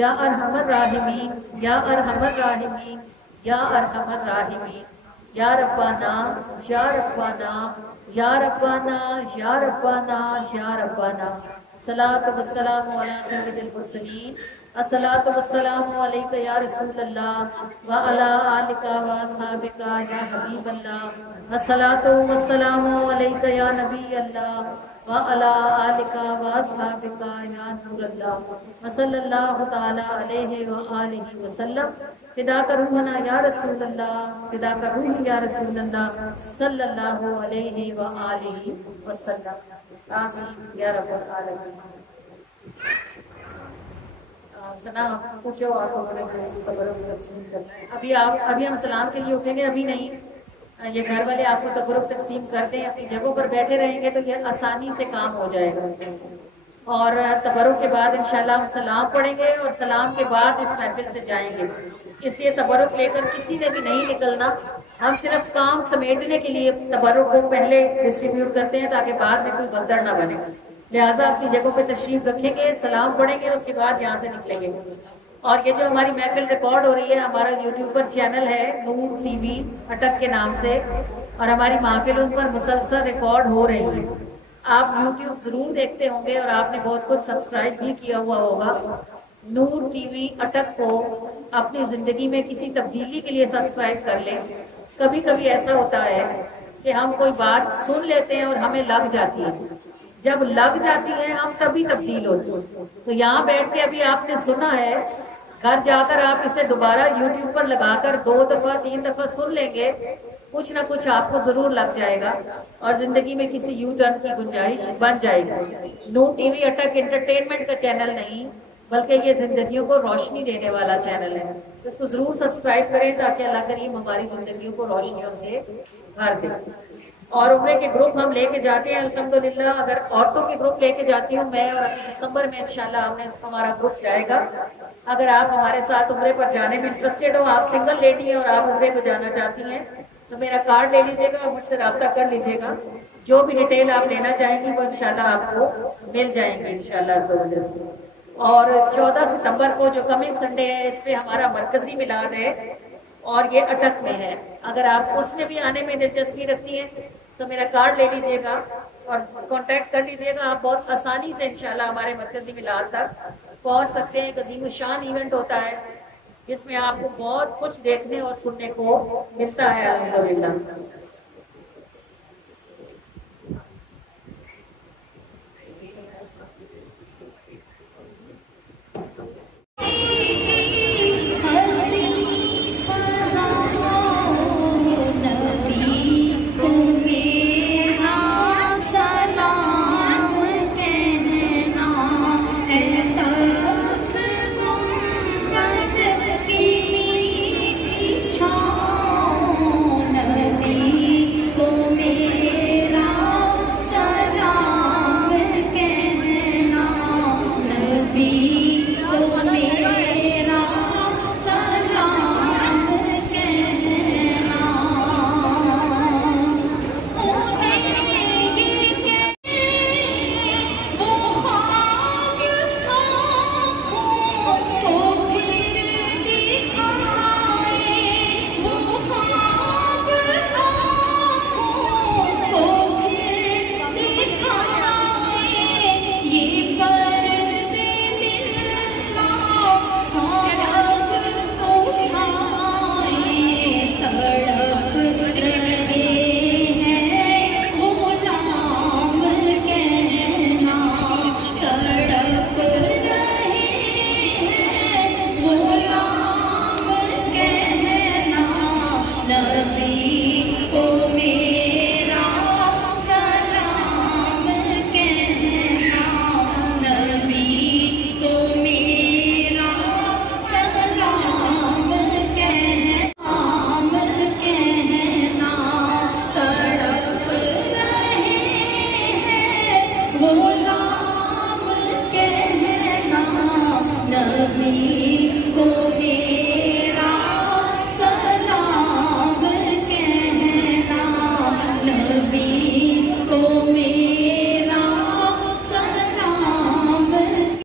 یا ارحم الراحمین یا ارحم الراحمین یا ارحم الراحمین یا ربنا یا ربنا یا ربنا یا ربنا یا ربنا۔ صلاۃ والسلام علی سید المرسلین، الصلاۃ والسلام علیک یا رسول اللہ وعلی آلک واصحابک یا حبیب اللہ، الصلاۃ والسلام علیک یا نبی اللہ وعلی آلک واصحابک یا نور اللہ، وصلی اللہ تعالی علیہ وآلہ وسلم۔ فدا کا روحنا یا رسول اللہ، فدا کا روح یا رسول اللہ صلی اللہ علیہ وآلہ وسلم۔ آمین یا رب العالمین۔ سنا پوچھو آپ ابھی ہم سلام کے لیے اٹھیں گے، ابھی نہیں، یہ گھر والے آپ کو تبرک تقسیم کر دیں، اپنی جگہوں پر بیٹھے رہیں گے تو یہ آسانی سے کام ہو جائے گا، اور تبرک کے بعد انشاءاللہ ہم سلام پڑھیں گے اور سلام کے بعد اس محفل سے جائیں گے، اس لیے تبرک لے کر کسی نے بھی نہیں نکلنا، ہم صرف کام سمیٹنے کے لیے تبرک کو پہلے ڈسٹریبیوٹ کرتے ہیں تاکہ بعد میں کوئی بھگدڑ نہ بنے، لہٰذا اپنی جگہوں پہ تشریف رکھیں گے، سلام پڑھیں گے، اس کے بعد یہاں سے نکلیں گے۔ اور یہ جو ہماری محفل ریکارڈ ہو رہی ہے، ہمارا یوٹیوب پر چینل ہے نور ٹی وی اٹک کے نام سے، اور ہماری محفل ان پر مسلسل ریکارڈ ہو رہی ہے، آپ یوٹیوب ضرور دیکھتے ہوں گے اور آپ نے بہت کچھ سبسکرائب بھی کیا ہوا ہوگا۔ نور ٹی وی اٹک کو اپنی زندگی میں کسی تبدیلی کے لیے سبسکرائب کر لیں۔ کبھی کبھی ایسا ہوتا ہے کہ ہم کوئی بات سن لیتے ہیں اور ہمیں لگ جاتی ہے، جب لگ جاتی ہے ہم تبھی تبدیل ہوتے ہیں، تو یہاں بیٹھ کے ابھی آپ نے سنا ہے، گھر جا کر آپ اسے دوبارہ یوٹیوب پر لگا کر 2 دفعہ 3 دفعہ سن لیں گے، کچھ نہ کچھ آپ کو ضرور لگ جائے گا اور زندگی میں کسی یو ٹرن کی گنجائش بن جائے گی۔ نور ٹی وی اٹک انٹرٹینمنٹ کا چینل نہیں بلکہ یہ زندگیوں کو روشنی دینے والا چینل ہے، اس کو ضرور سبسکرائب کریں تاکہ اللہ کریم ہماری زندگیوں کو روشنیوں سے بھر دے۔ اور عمرے کے گروپ ہم لے کے جاتے ہیں الحمدللہ، اگر عورتوں کے گروپ لے کے جاتی ہوں میں، اور ابھی دسمبر میں انشاءاللہ ہمارا گروپ جائے گا۔ اگر آپ ہمارے ساتھ عمرے پر جانے میں انٹرسٹیڈ ہو، آپ سنگل لیڈی ہیں اور آپ عمرے پہ جانا چاہتی ہیں تو میرا کارڈ لے لیجیے گا اور مجھ سے رابطہ کر لیجیے گا، جو بھی ڈیٹیل آپ لینا چاہیں گی وہ انشاءاللہ آپ کو مل جائیں گی انشاءاللہ۔ اور 14 ستمبر کو جو کمنگ سنڈے ہے اس پہ ہمارا مرکزی میلاد ہے اور یہ اٹک میں ہے، اگر آپ اس میں بھی آنے میں دلچسپی رکھتی ہیں تو میرا کارڈ لے لیجیے گا اور کانٹیکٹ کر لیجیے گا، آپ بہت آسانی سے انشاءاللہ ہمارے مرکزی میلاد تک پہنچ سکتے ہیں۔ ایک عظیم الشان ایونٹ ہوتا ہے جس میں آپ کو بہت کچھ دیکھنے اور سننے کو ملتا ہے الحمدللہ۔